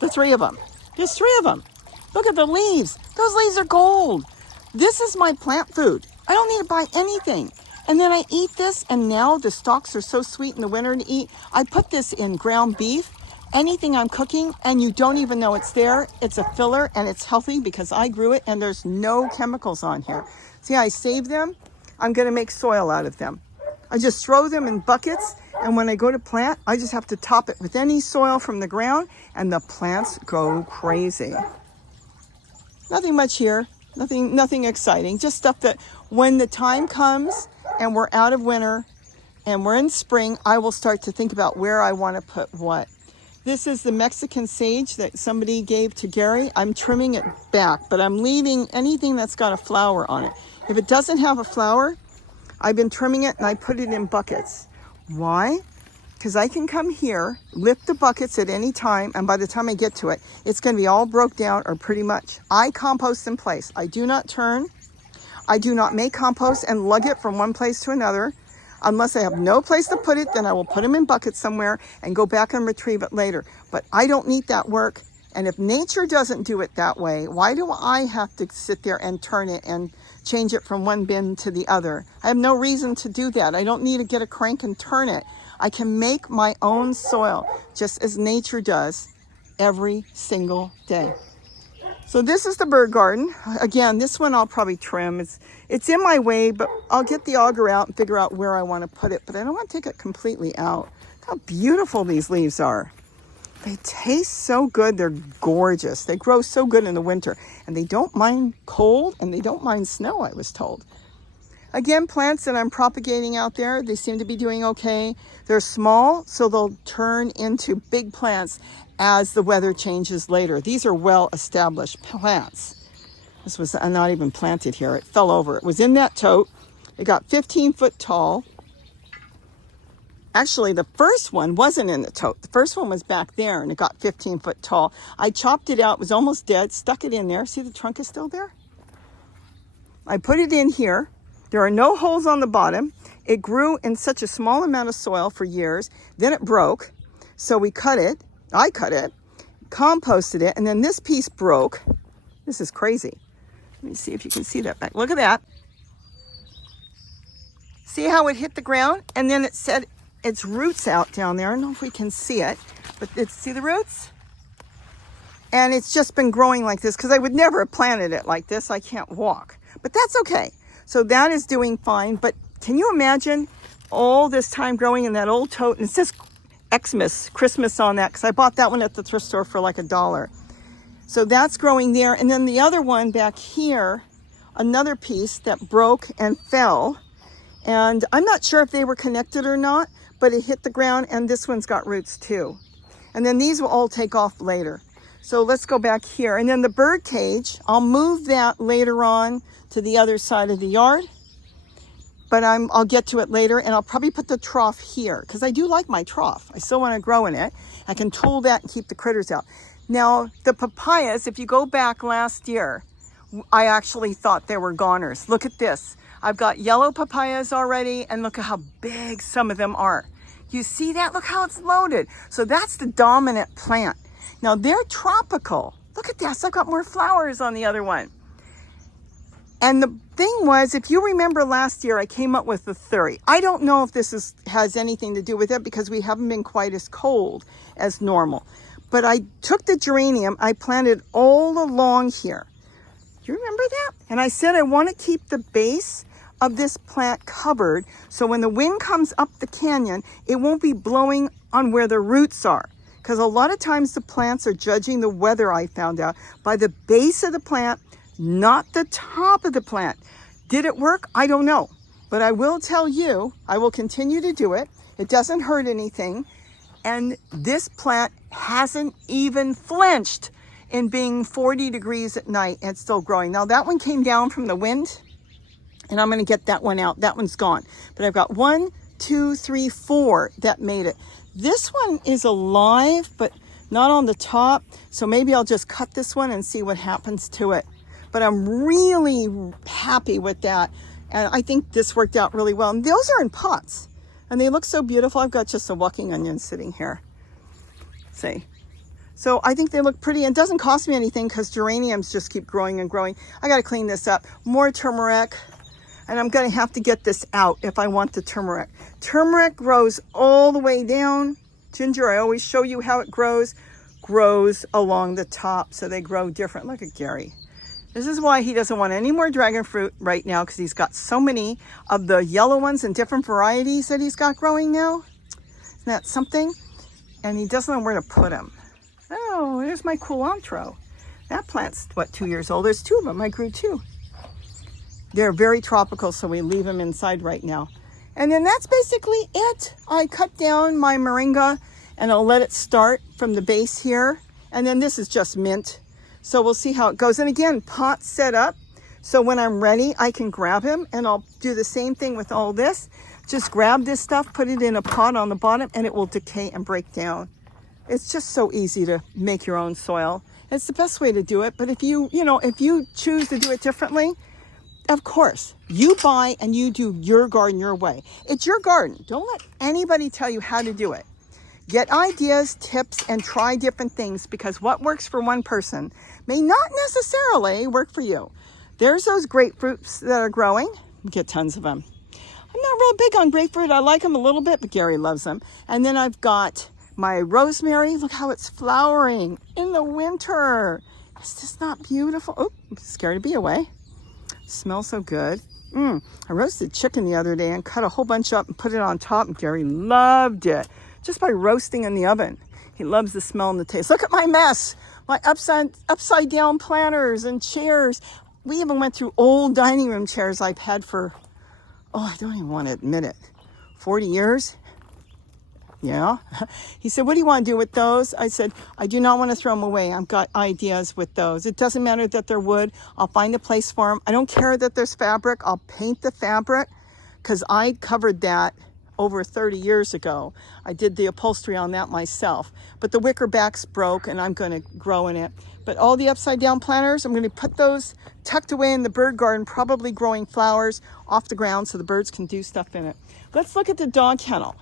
The 3 of them. There's 3 of them. Look at the leaves. Those leaves are gold. This is my plant food. I don't need to buy anything. And then I eat this, and now the stalks are so sweet in the winter to eat. I put this in ground beef, anything I'm cooking, and you don't even know it's there. It's a filler, and it's healthy because I grew it, and there's no chemicals on here. See, I save them. I'm going to make soil out of them. I just throw them in buckets, and when I go to plant, I just have to top it with any soil from the ground, and the plants go crazy. Nothing much here. Nothing exciting. Just stuff that when the time comes and we're out of winter and we're in spring, I will start to think about where I want to put what. This is the Mexican sage that somebody gave to Gary. I'm trimming it back, but I'm leaving anything that's got a flower on it. If it doesn't have a flower, I've been trimming it and I put it in buckets. Why? Because I can come here, lift the buckets at any time, and by the time I get to it, it's going to be all broke down or pretty much. I compost in place. I do not turn. I do not make compost and lug it from one place to another. Unless I have no place to put it, then I will put them in buckets somewhere and go back and retrieve it later. But I don't need that work. And if nature doesn't do it that way, why do I have to sit there and turn it and change it from one bin to the other? I have no reason to do that. I don't need to get a crank and turn it. I can make my own soil just as nature does every single day. So this is the bird garden. Again, this one I'll probably trim. It's in my way, but I'll get the auger out and figure out where I want to put it. But I don't want to take it completely out. Look how beautiful these leaves are. They taste so good. They're gorgeous. They grow so good in the winter. And they don't mind cold and they don't mind snow, I was told. Again, plants that I'm propagating out there, they seem to be doing okay. They're small, so they'll turn into big plants as the weather changes later. These are well-established plants. This was not even planted here. It fell over. It was in that tote. It got 15 foot tall. Actually, the first one wasn't in the tote. The first one was back there, and it got 15 foot tall. I chopped it out. It was almost dead. Stuck it in there. See, the trunk is still there? I put it in here. There are no holes on the bottom. It grew in such a small amount of soil for years. Then it broke. So we cut it. I cut it, composted it, and then this piece broke. This is crazy. Let me see if you can see that back. Look at that. See how it hit the ground? And then it said its roots out down there. I don't know if we can see it, but see the roots? And it's just been growing like this because I would never have planted it like this. I can't walk. but that's okay. So that is doing fine. But can you imagine all this time growing in that old tote? And it says Xmas, Christmas on that, because I bought that one at the thrift store for like $1. So that's growing there. And then the other one back here, another piece that broke and fell. And I'm not sure if they were connected or not, but it hit the ground, and this one's got roots too. And then these will all take off later. So let's go back here. And then the bird cage, I'll move that later on to the other side of the yard. But I'll get to it later, and I'll probably put the trough here because I do like my trough. I still want to grow in it. I can tool that and keep the critters out. Now, the papayas, if you go back last year, I actually thought they were goners. Look at this. I've got yellow papayas already, and look at how big some of them are. You see that? Look how it's loaded. So that's the dominant plant. Now, they're tropical. Look at this. I've got more flowers on the other one. And the thing was, if you remember last year, I came up with the 30. I don't know if this has anything to do with it because we haven't been quite as cold as normal. But I took the geranium, I planted all along here. Do you remember that? And I said I want to keep the base of this plant covered so when the wind comes up the canyon, it won't be blowing on where the roots are. Because a lot of times the plants are judging the weather, I found out, by the base of the plant, not the top of the plant. Did it work? I don't know. But I will tell you, I will continue to do it. It doesn't hurt anything. And this plant hasn't even flinched in being 40 degrees at night and still growing. Now that one came down from the wind, and I'm going to get that one out. That one's gone. But I've got 1, 2, 3, 4 that made it. This one is alive, but not on the top. So maybe I'll just cut this one and see what happens to it. But I'm really happy with that. And I think this worked out really well. And those are in pots. And they look so beautiful. I've got just a walking onion sitting here. See? So I think they look pretty. It doesn't cost me anything because geraniums just keep growing and growing. I got to clean this up. More turmeric. And I'm going to have to get this out if I want the turmeric. Turmeric grows all the way down. Ginger, I always show you how it grows along the top. So they grow different. Look at Gary. This is why he doesn't want any more dragon fruit right now, because he's got so many of the yellow ones and different varieties that he's got growing now. Isn't that something? And he doesn't know where to put them. Oh, there's my culantro. That plant's, what, 2 years old? There's 2 of them. I grew 2. They're very tropical, so we leave them inside right now. And then that's basically it. I cut down my moringa, and I'll let it start from the base here. And then this is just mint. So we'll see how it goes. And again, pot set up. So when I'm ready, I can grab him, and I'll do the same thing with all this. Just grab this stuff, put it in a pot on the bottom, and it will decay and break down. It's just so easy to make your own soil. It's the best way to do it. But if you choose to do it differently, of course, you buy and you do your garden your way. It's your garden. Don't let anybody tell you how to do it. Get ideas, tips, and try different things, because what works for one person may not necessarily work for you. There's those grapefruits that are growing. Get tons of them. I'm not real big on grapefruit. I like them a little bit, but Gary loves them. And then I've got my rosemary. Look how it's flowering in the winter. Is this not beautiful? Oh, I'm scared a bee away. Smells so good. I roasted chicken the other day and cut a whole bunch up and put it on top, and Gary loved it. Just by roasting in the oven. He loves the smell and the taste. Look at my mess. My upside down planters and chairs. We even went through old dining room chairs I've had for, I don't even want to admit it, 40 years. Yeah. He said, what do you want to do with those? I said, I do not want to throw them away. I've got ideas with those. It doesn't matter that they're wood. I'll find a place for them. I don't care that there's fabric. I'll paint the fabric, because I covered that over 30 years ago. I did the upholstery on that myself. But the wicker back's broke, and I'm going to grow in it. But all the upside down planters, I'm going to put those tucked away in the bird garden, probably growing flowers off the ground so the birds can do stuff in it. Let's look at the dog kennel.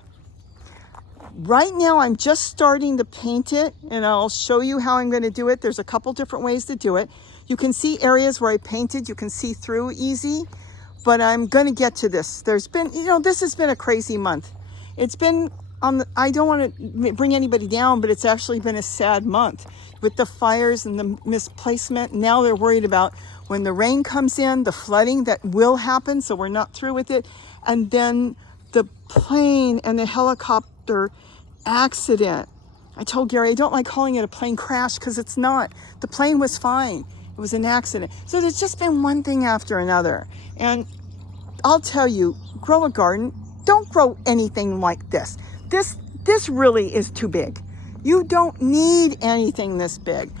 Right now, I'm just starting to paint it, and I'll show you how I'm going to do it. There's a couple different ways to do it. You can see areas where I painted. You can see through easy, but I'm going to get to this. There's been, this has been a crazy month. It's been I don't want to bring anybody down, but it's actually been a sad month with the fires and the misplacement. Now they're worried about when the rain comes in, the flooding that will happen, so we're not through with it, and then the plane and the helicopter accident. I told Gary I don't like calling it a plane crash because it's not. The plane was fine. It was an accident. So there's just been one thing after another. And I'll tell you, grow a garden. Don't grow anything like this. This really is too big. You don't need anything this big.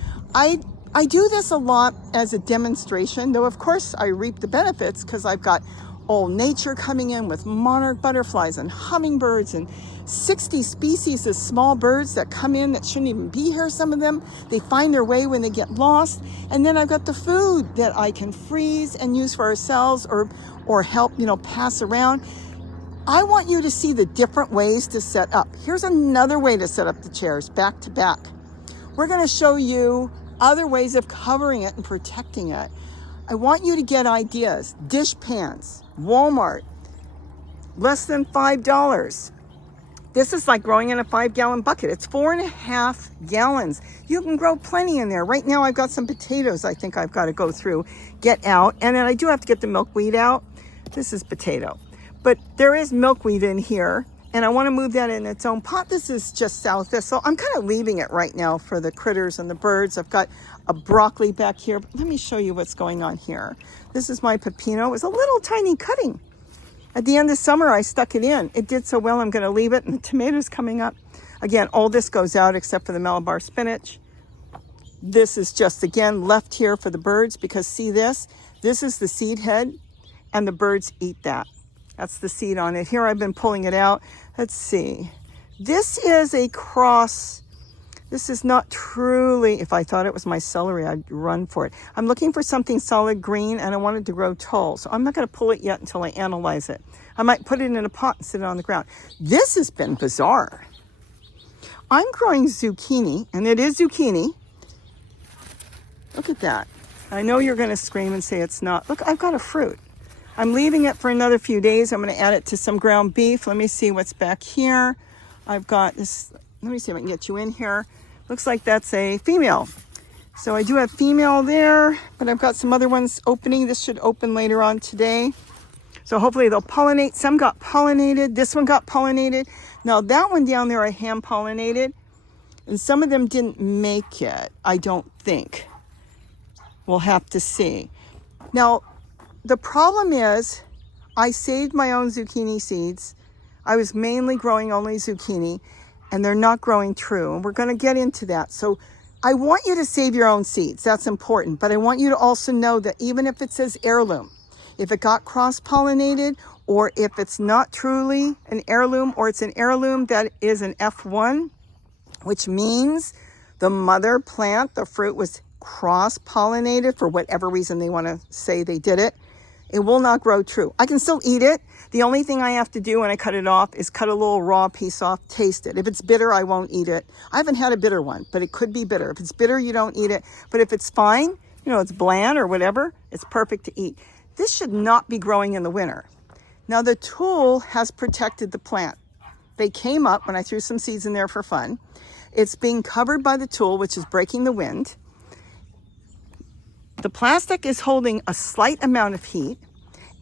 I do this a lot as a demonstration, though of course I reap the benefits because I've got old nature coming in with monarch butterflies and hummingbirds and 60 species of small birds that come in that shouldn't even be here, some of them. They find their way when they get lost. And then I've got the food that I can freeze and use for ourselves or help, pass around. I want you to see the different ways to set up. Here's another way to set up the chairs, back to back. We're going to show you other ways of covering it and protecting it. I want you to get ideas. Dish pans, Walmart, less than $5. This is like growing in a 5-gallon bucket. It's 4.5 gallons. You can grow plenty in there. Right now I've got some potatoes I think I've got to go through, get out. And then I do have to get the milkweed out. This is potato. But there is milkweed in here, and I want to move that in its own pot. This is just sow thistle. I'm kind of leaving it right now for the critters and the birds. I've got a broccoli back here. But let me show you what's going on here. This is my pepino. It was a little tiny cutting. At the end of summer, I stuck it in. It did so well, I'm going to leave it. And the tomatoes coming up. Again, all this goes out except for the Malabar spinach. This is just, again, left here for the birds because see this? This is the seed head, and the birds eat that. That's the seed on it. Here I've been pulling it out. Let's see. This is a cross. This is not truly, if I thought it was my celery, I'd run for it. I'm looking for something solid green, and I wanted to grow tulle. So I'm not going to pull it yet until I analyze it. I might put it in a pot and sit it on the ground. This has been bizarre. I'm growing zucchini, and it is zucchini. Look at that. I know you're going to scream and say it's not. Look, I've got a fruit. I'm leaving it for another few days. I'm going to add it to some ground beef. Let me see what's back here. I've got this. Let me see if I can get you in here. Looks like that's a female. So I do have female there, but I've got some other ones opening. This should open later on today. So hopefully they'll pollinate. Some got pollinated. This one got pollinated. Now that one down there I hand pollinated, and some of them didn't make it, I don't think. We'll have to see. Now, the problem is I saved my own zucchini seeds. I was mainly growing only zucchini, and they're not growing true. And we're going to get into that. So I want you to save your own seeds. That's important. But I want you to also know that even if it says heirloom, if it got cross-pollinated, or if it's not truly an heirloom, or it's an heirloom that is an F1, which means the mother plant, the fruit was cross-pollinated for whatever reason they want to say they did it, it will not grow true. I can still eat it. The only thing I have to do when I cut it off is cut a little raw piece off, taste it. If it's bitter, I won't eat it. I haven't had a bitter one, but it could be bitter. If it's bitter, you don't eat it. But if it's fine, it's bland or whatever, it's perfect to eat. This should not be growing in the winter. Now the tulle has protected the plant. They came up when I threw some seeds in there for fun. It's being covered by the tulle, which is breaking the wind. The plastic is holding a slight amount of heat,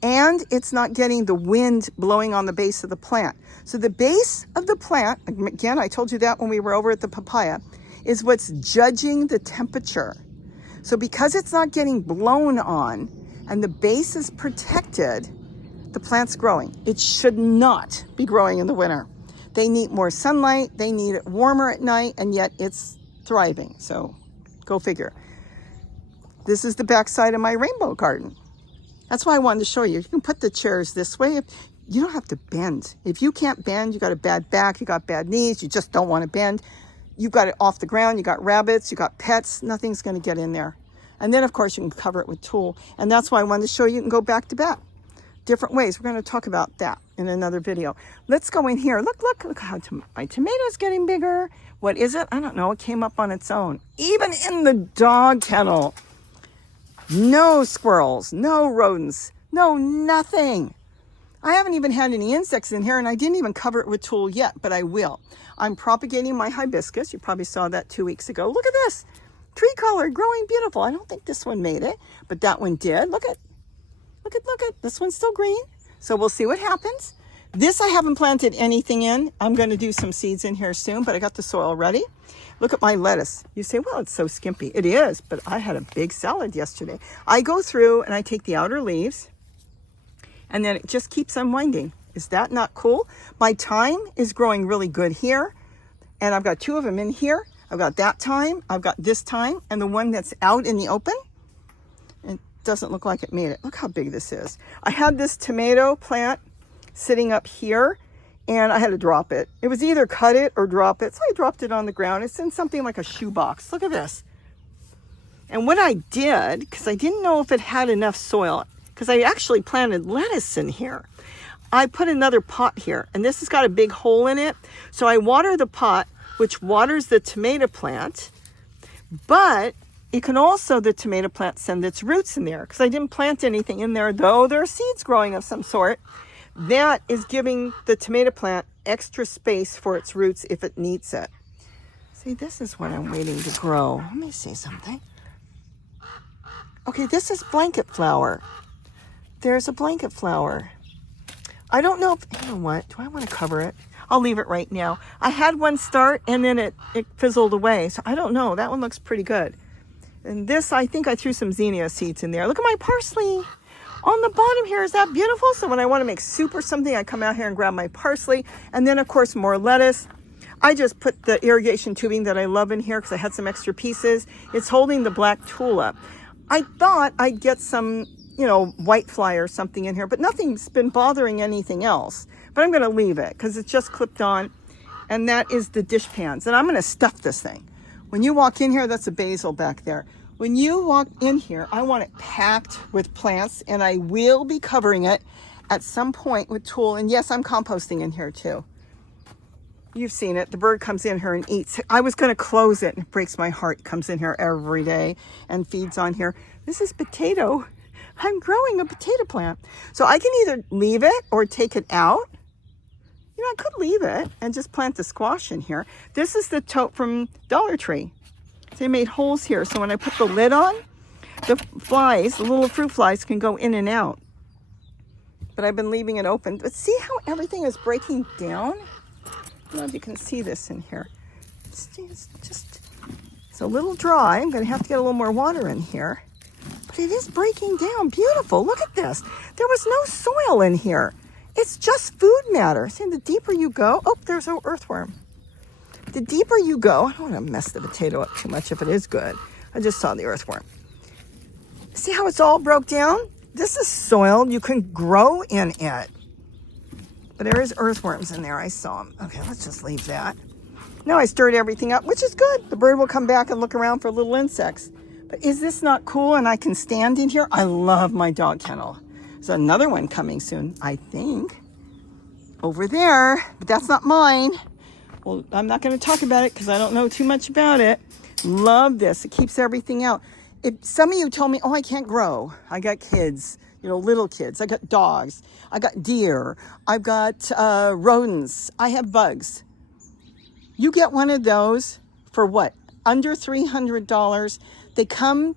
and it's not getting the wind blowing on the base of the plant. So the base of the plant, again, I told you that when we were over at the Papaya, is what's judging the temperature. So because it's not getting blown on and the base is protected, the plant's growing. It should not be growing in the winter. They need more sunlight, they need it warmer at night, and yet it's thriving. So go figure. This is the backside of my rainbow garden. That's why I wanted to show you. You can put the chairs this way. You don't have to bend. If you can't bend, you got a bad back, you got bad knees, you just don't want to bend. You've got it off the ground, you got rabbits, you got pets, nothing's going to get in there. And then, of course, you can cover it with tulle. And that's why I wanted to show you can go back to back. Different ways. We're going to talk about that in another video. Let's go in here. Look how my tomato's getting bigger. What is it? I don't know. It came up on its own. Even in the dog kennel. No squirrels, no rodents, no nothing. I haven't even had any insects in here, and I didn't even cover it with tulle yet, but I will. I'm propagating my hibiscus. You probably saw that 2 weeks ago. Look at this. Tree collar, growing beautiful. I don't think this one made it, but that one did. Look at. This one's still green. So we'll see what happens. This I haven't planted anything in. I'm going to do some seeds in here soon, but I got the soil ready. Look at my lettuce. You say, well, it's so skimpy. It is, but I had a big salad yesterday. I go through and I take the outer leaves, and then it just keeps unwinding. Is that not cool? My thyme is growing really good here, and I've got 2 of them in here. I've got that thyme, I've got this thyme, and the one that's out in the open. It doesn't look like it made it. Look how big this is. I had this tomato plant sitting up here, and I had to drop it. It was either cut it or drop it, so I dropped it on the ground. It's in something like a shoebox. Look at this. And what I did, because I didn't know if it had enough soil, because I actually planted lettuce in here, I put another pot here, and this has got a big hole in it. So I water the pot, which waters the tomato plant, but it can also, the tomato plant, send its roots in there, because I didn't plant anything in there, though there are seeds growing of some sort. That is giving the tomato plant extra space for its roots if it needs it. See, this is what I'm waiting to grow. Let me see something. Okay, this is blanket flower. There's a blanket flower. I don't know if, you know what, do I want to cover it? I'll leave it right now. I had one start and then it fizzled away. So I don't know. That one looks pretty good. And this, I think I threw some zinnia seeds in there. Look at my parsley on the bottom here. Is that beautiful? So when I want to make soup or something, I come out here and grab my parsley. And then, of course, more lettuce. I just put the irrigation tubing that I love in here because I had some extra pieces. It's holding the black tulip. I thought I'd get some, you know, white fly or something in here, but nothing's been bothering anything else. But I'm going to leave it because it's just clipped on. And that is the dish pans. And I'm going to stuff this thing. When you walk in here, that's a basil back there. When you walk in here, I want it packed with plants, and I will be covering it at some point with tulle. And yes, I'm composting in here too. You've seen it. The bird comes in here and eats. I was going to close it, and it breaks my heart. It comes in here every day and feeds on here. This is potato. I'm growing a potato plant. So I can either leave it or take it out. You know, I could leave it and just plant the squash in here. This is the tote from Dollar Tree. They made holes here, so when I put the lid on, the flies, the little fruit flies, can go in and out. But I've been leaving it open. But see how everything is breaking down? I don't know if you can see this in here. It's a little dry. I'm going to have to get a little more water in here. But it is breaking down. Beautiful. Look at this. There was no soil in here. It's just food matter. See, the deeper you go, oh, there's an earthworm. The deeper you go, I don't want to mess the potato up too much if it is good. I just saw the earthworm. See how it's all broke down? This is soil. You can grow in it. But there is earthworms in there. I saw them. Okay, let's just leave that. Now I stirred everything up, which is good. The bird will come back and look around for little insects. But is this not cool? And I can stand in here. I love my dog kennel. There's another one coming soon, I think, over there, but that's not mine. Well, I'm not going to talk about it because I don't know too much about it. Love this. It keeps everything out. If some of you told me, oh, I can't grow. I got kids, you know, little kids. I got dogs. I got deer. I've got rodents. I have bugs. You get one of those for what? Under $300. They come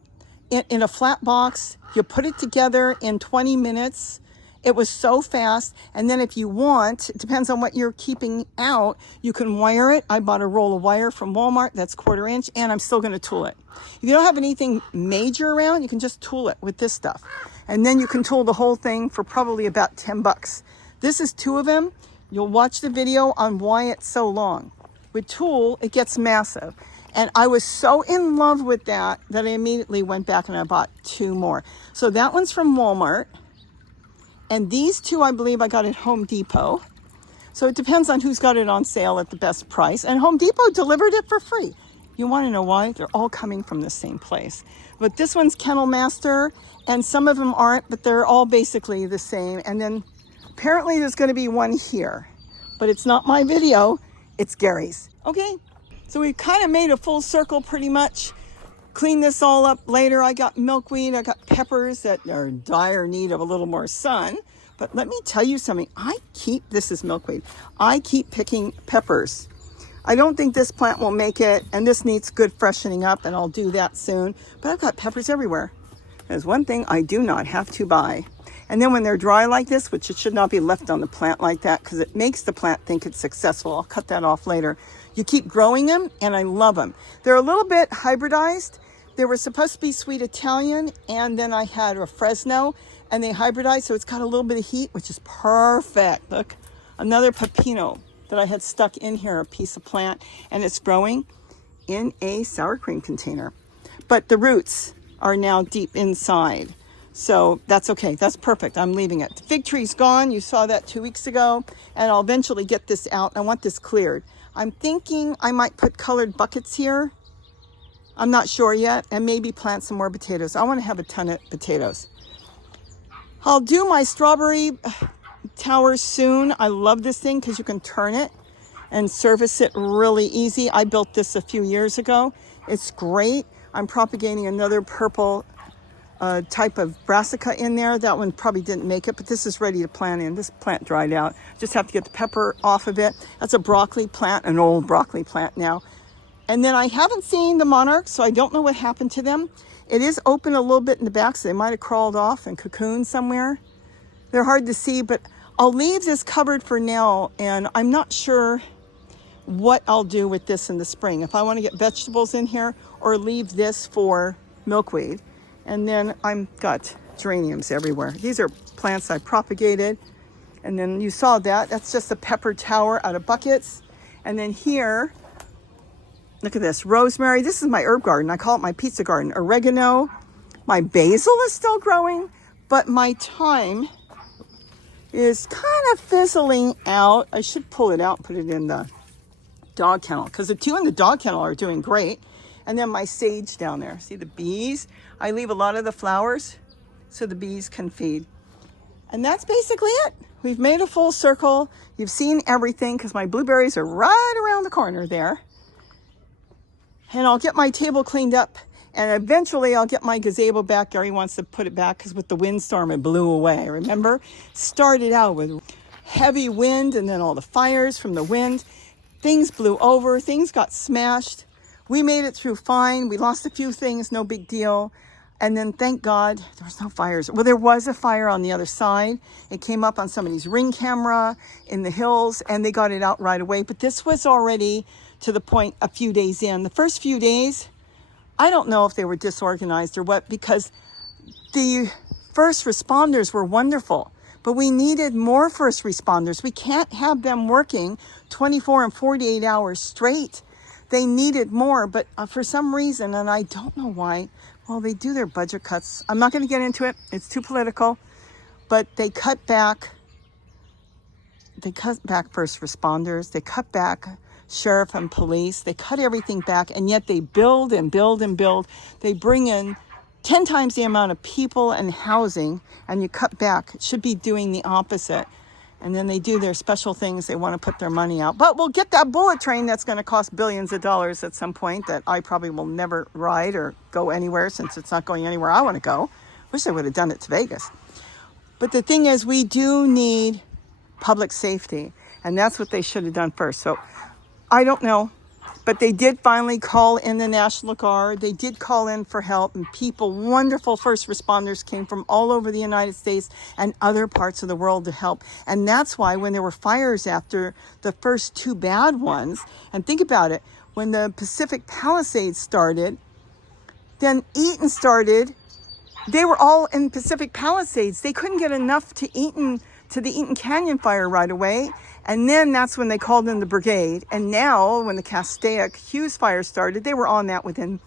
in a flat box. You put it together in 20 minutes. It was so fast. And then if you want, it depends on what you're keeping out, you can wire it. I bought a roll of wire from Walmart. That's 1/4 inch. And I'm still going to tool it. If you don't have anything major around, you can just tool it with this stuff. And then you can tool the whole thing for probably about 10 bucks. This is 2 of them. You'll watch the video on why it's so long. With tool, it gets massive. And I was so in love with that I immediately went back and I bought 2 more. So that one's from Walmart. And these 2, I believe I got at Home Depot. So it depends on who's got it on sale at the best price. And Home Depot delivered it for free. You want to know why? They're all coming from the same place. But this one's Kennel Master, and some of them aren't, but they're all basically the same. And then apparently there's going to be one here. But it's not my video, it's Gary's. Okay? So we've kind of made a full circle pretty much. Clean this all up later. I got milkweed. I got peppers that are in dire need of a little more sun. But let me tell you something. This is milkweed. I keep picking peppers. I don't think this plant will make it, and this needs good freshening up, and I'll do that soon. But I've got peppers everywhere. There's one thing I do not have to buy. And then when they're dry like this, which it should not be left on the plant like that because it makes the plant think it's successful. I'll cut that off later. You keep growing them, and I love them. They're a little bit hybridized. They were supposed to be sweet Italian, and then I had a Fresno, and they hybridized, so it's got a little bit of heat, which is perfect. Look, another pepino that I had stuck in here, a piece of plant, and it's growing in a sour cream container. But the roots are now deep inside. So that's okay. That's perfect. I'm leaving it. The fig tree's gone. You saw that 2 weeks ago. And I'll eventually get this out. I want this cleared. I'm thinking I might put colored buckets here. I'm not sure yet. And maybe plant some more potatoes. I want to have a ton of potatoes. I'll do my strawberry towers soon. I love this thing because you can turn it and service it really easy. I built this a few years ago. It's great. I'm propagating another purple type of brassica in there. That one probably didn't make it, but this is ready to plant in. This plant dried out. Just have to get the pepper off of it. That's a broccoli plant, an old broccoli plant now. And then I haven't seen the monarchs, so I don't know what happened to them. It is open a little bit in the back, so they might have crawled off and cocooned somewhere. They're hard to see, but I'll leave this covered for now, and I'm not sure what I'll do with this in the spring. If I want to get vegetables in here or leave this for milkweed. And then I've got geraniums everywhere. These are plants I propagated. And then you saw that. That's just a pepper tower out of buckets. And then here, look at this, rosemary. This is my herb garden. I call it my pizza garden. Oregano. My basil is still growing, but my thyme is kind of fizzling out. I should pull it out, put it in the dog kennel, because the two in the dog kennel are doing great. And then my sage down there. See the bees? I leave a lot of the flowers so the bees can feed. And that's basically it. We've made a full circle. You've seen everything because my blueberries are right around the corner there. And I'll get my table cleaned up. And eventually I'll get my gazebo back. Gary wants to put it back because with the windstorm it blew away. Remember? Started out with heavy wind and then all the fires from the wind. Things blew over. Things got smashed. We made it through fine. We lost a few things, no big deal. And then thank God there was no fires. Well, there was a fire on the other side. It came up on somebody's Ring camera in the hills and they got it out right away. But this was already to the point a few days in. The first few days, I don't know if they were disorganized or what, because the first responders were wonderful. But we needed more first responders. We can't have them working 24 and 48 hours straight. They needed more, but for some reason, and I don't know why, well, they do their budget cuts. I'm not going to get into it. It's too political. But they cut back. They cut back first responders. They cut back sheriff and police. They cut everything back, and yet they build and build and build. They bring in 10 times the amount of people and housing, and you cut back. It should be doing the opposite. And then they do their special things. They want to put their money out. But we'll get that bullet train that's going to cost billions of dollars at some point that I probably will never ride or go anywhere since it's not going anywhere I want to go. Wish I would have done it to Vegas. But the thing is, we do need public safety. And that's what they should have done first. So I don't know. But they did finally call in the National Guard. They did call in for help, and people, wonderful first responders came from all over the United States and other parts of the world to help. And that's why when there were fires after the first two bad ones, and think about it, when the Pacific Palisades started, then Eaton started, they were all in Pacific Palisades. They couldn't get enough to the Eaton Canyon fire right away. And then that's when they called in the brigade. And now when the Castaic Hughes fire started, they were on that within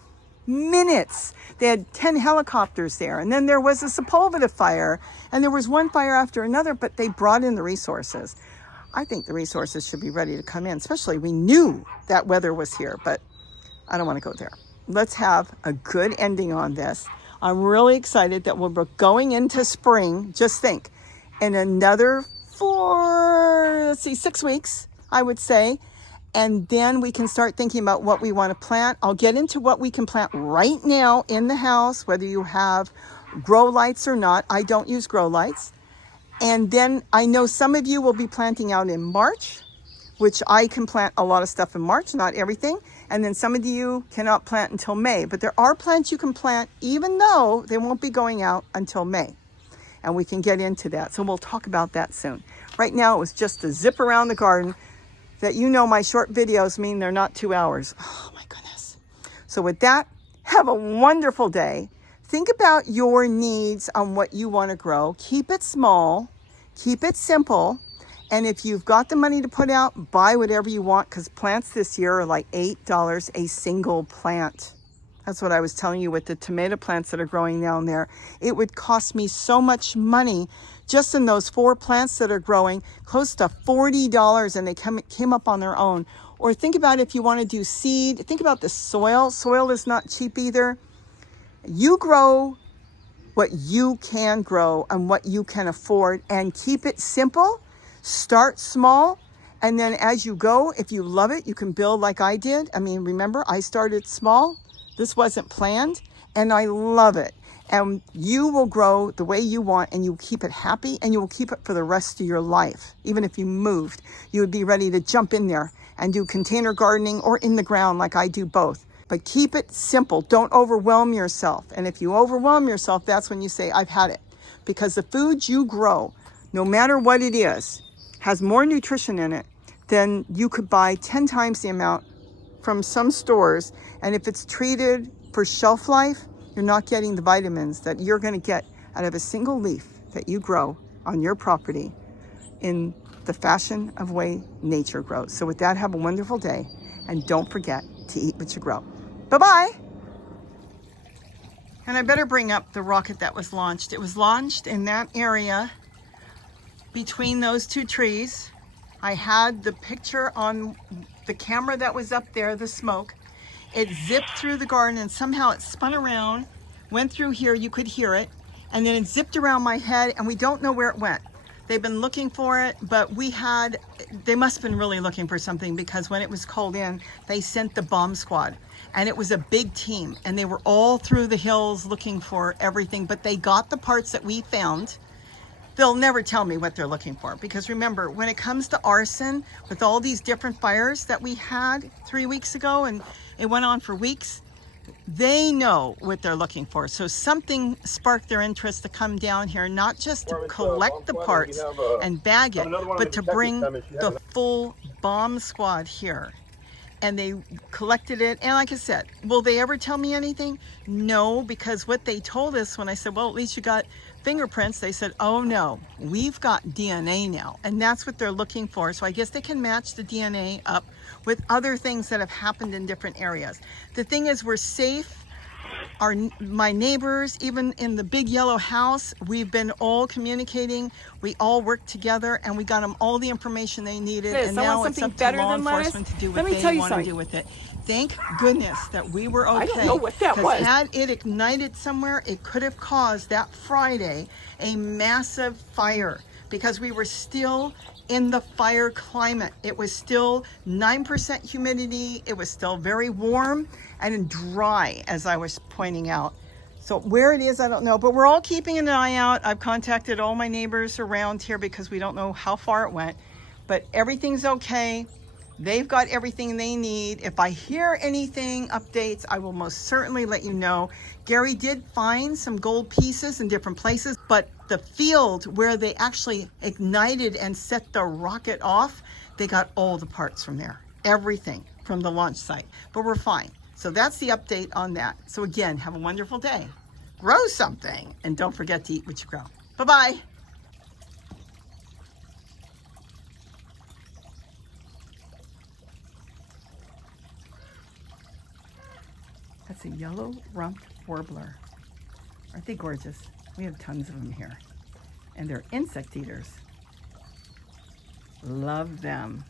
minutes. They had 10 helicopters there. And then there was a Sepulveda fire. And there was one fire after another, but they brought in the resources. I think the resources should be ready to come in, especially we knew that weather was here, but I don't want to go there. Let's have a good ending on this. I'm really excited that we're going into spring. Just think, in another 6 weeks, I would say. And then we can start thinking about what we want to plant. I'll get into what we can plant right now in the house, whether you have grow lights or not. I don't use grow lights. And then I know some of you will be planting out in March. which I can plant a lot of stuff in March, not everything. And then some of you cannot plant until May. But there are plants you can plant even though they won't be going out until May. And we can get into that. So we'll talk about that soon. Right now, it was just a zip around the garden that my short videos mean they're not 2 hours. Oh my goodness. So with that, have a wonderful day. Think about your needs on what you want to grow. Keep it small, keep it simple. And if you've got the money to put out, buy whatever you want, because plants this year are like $8 a single plant. That's what I was telling you with the tomato plants that are growing down there. It would cost me so much money just in those 4 plants that are growing, close to $40, and they came up on their own. Or think about if you want to do seed, think about the soil. Soil is not cheap either. You grow what you can grow and what you can afford, and keep it simple. Start small, and then as you go, if you love it, you can build like I did. I mean, remember, I started small. This wasn't planned, and I love it. And you will grow the way you want, and you will keep it happy, and you will keep it for the rest of your life. Even if you moved, you would be ready to jump in there and do container gardening or in the ground like I do both. But keep it simple. Don't overwhelm yourself. And if you overwhelm yourself, that's when you say, I've had it. Because the food you grow, no matter what it is, has more nutrition in it than you could buy 10 times the amount from some stores. And if it's treated for shelf life, you're not getting the vitamins that you're going to get out of a single leaf that you grow on your property in the fashion of way nature grows. So with that, have a wonderful day, and don't forget to eat what you grow. Bye-bye. And I better bring up the rocket that was launched. It was launched in that area between those 2 trees. I had the picture on the camera that was up there, the smoke. It zipped through the garden, and somehow it spun around, went through here, you could hear it, and then it zipped around my head, and we don't know where it went. They've been looking for it, but they must have been really looking for something, because when it was called in, they sent the bomb squad, and it was a big team, and they were all through the hills looking for everything, but they got the parts that we found. They'll never tell me what they're looking for, because remember, when it comes to arson, with all these different fires that we had 3 weeks ago, and it went on for weeks, they know what they're looking for. So something sparked their interest to come down here, not just to collect the parts and bag it, but to bring the full bomb squad here. And they collected it. And like I said, will they ever tell me anything? No, because what they told us when I said, well, at least you got fingerprints, they said, oh no, we've got DNA now. And that's what they're looking for. So I guess they can match the DNA up with other things that have happened in different areas. The thing is, we're safe. My neighbors, even in the big yellow house, we've been all communicating. We all worked together, and we got them all the information they needed. And now it's up to law enforcement to do what they want to do with it. Thank goodness that we were okay. I don't know what that was. Had it ignited somewhere, it could have caused that Friday a massive fire, because we were still in the fire climate. It was still 9% humidity. It was still very warm and dry, as I was pointing out. So where it is, I don't know, but we're all keeping an eye out. I've contacted all my neighbors around here because we don't know how far it went, but everything's okay. They've got everything they need. If I hear anything, updates, I will most certainly let you know. Gary did find some gold pieces in different places, but the field where they actually ignited and set the rocket off, they got all the parts from there, everything from the launch site, but we're fine. So that's the update on that. So again, have a wonderful day. Grow something, and don't forget to eat what you grow. Bye-bye. That's a yellow rumped warbler. Aren't they gorgeous? We have tons of them here. And they're insect eaters. Love them.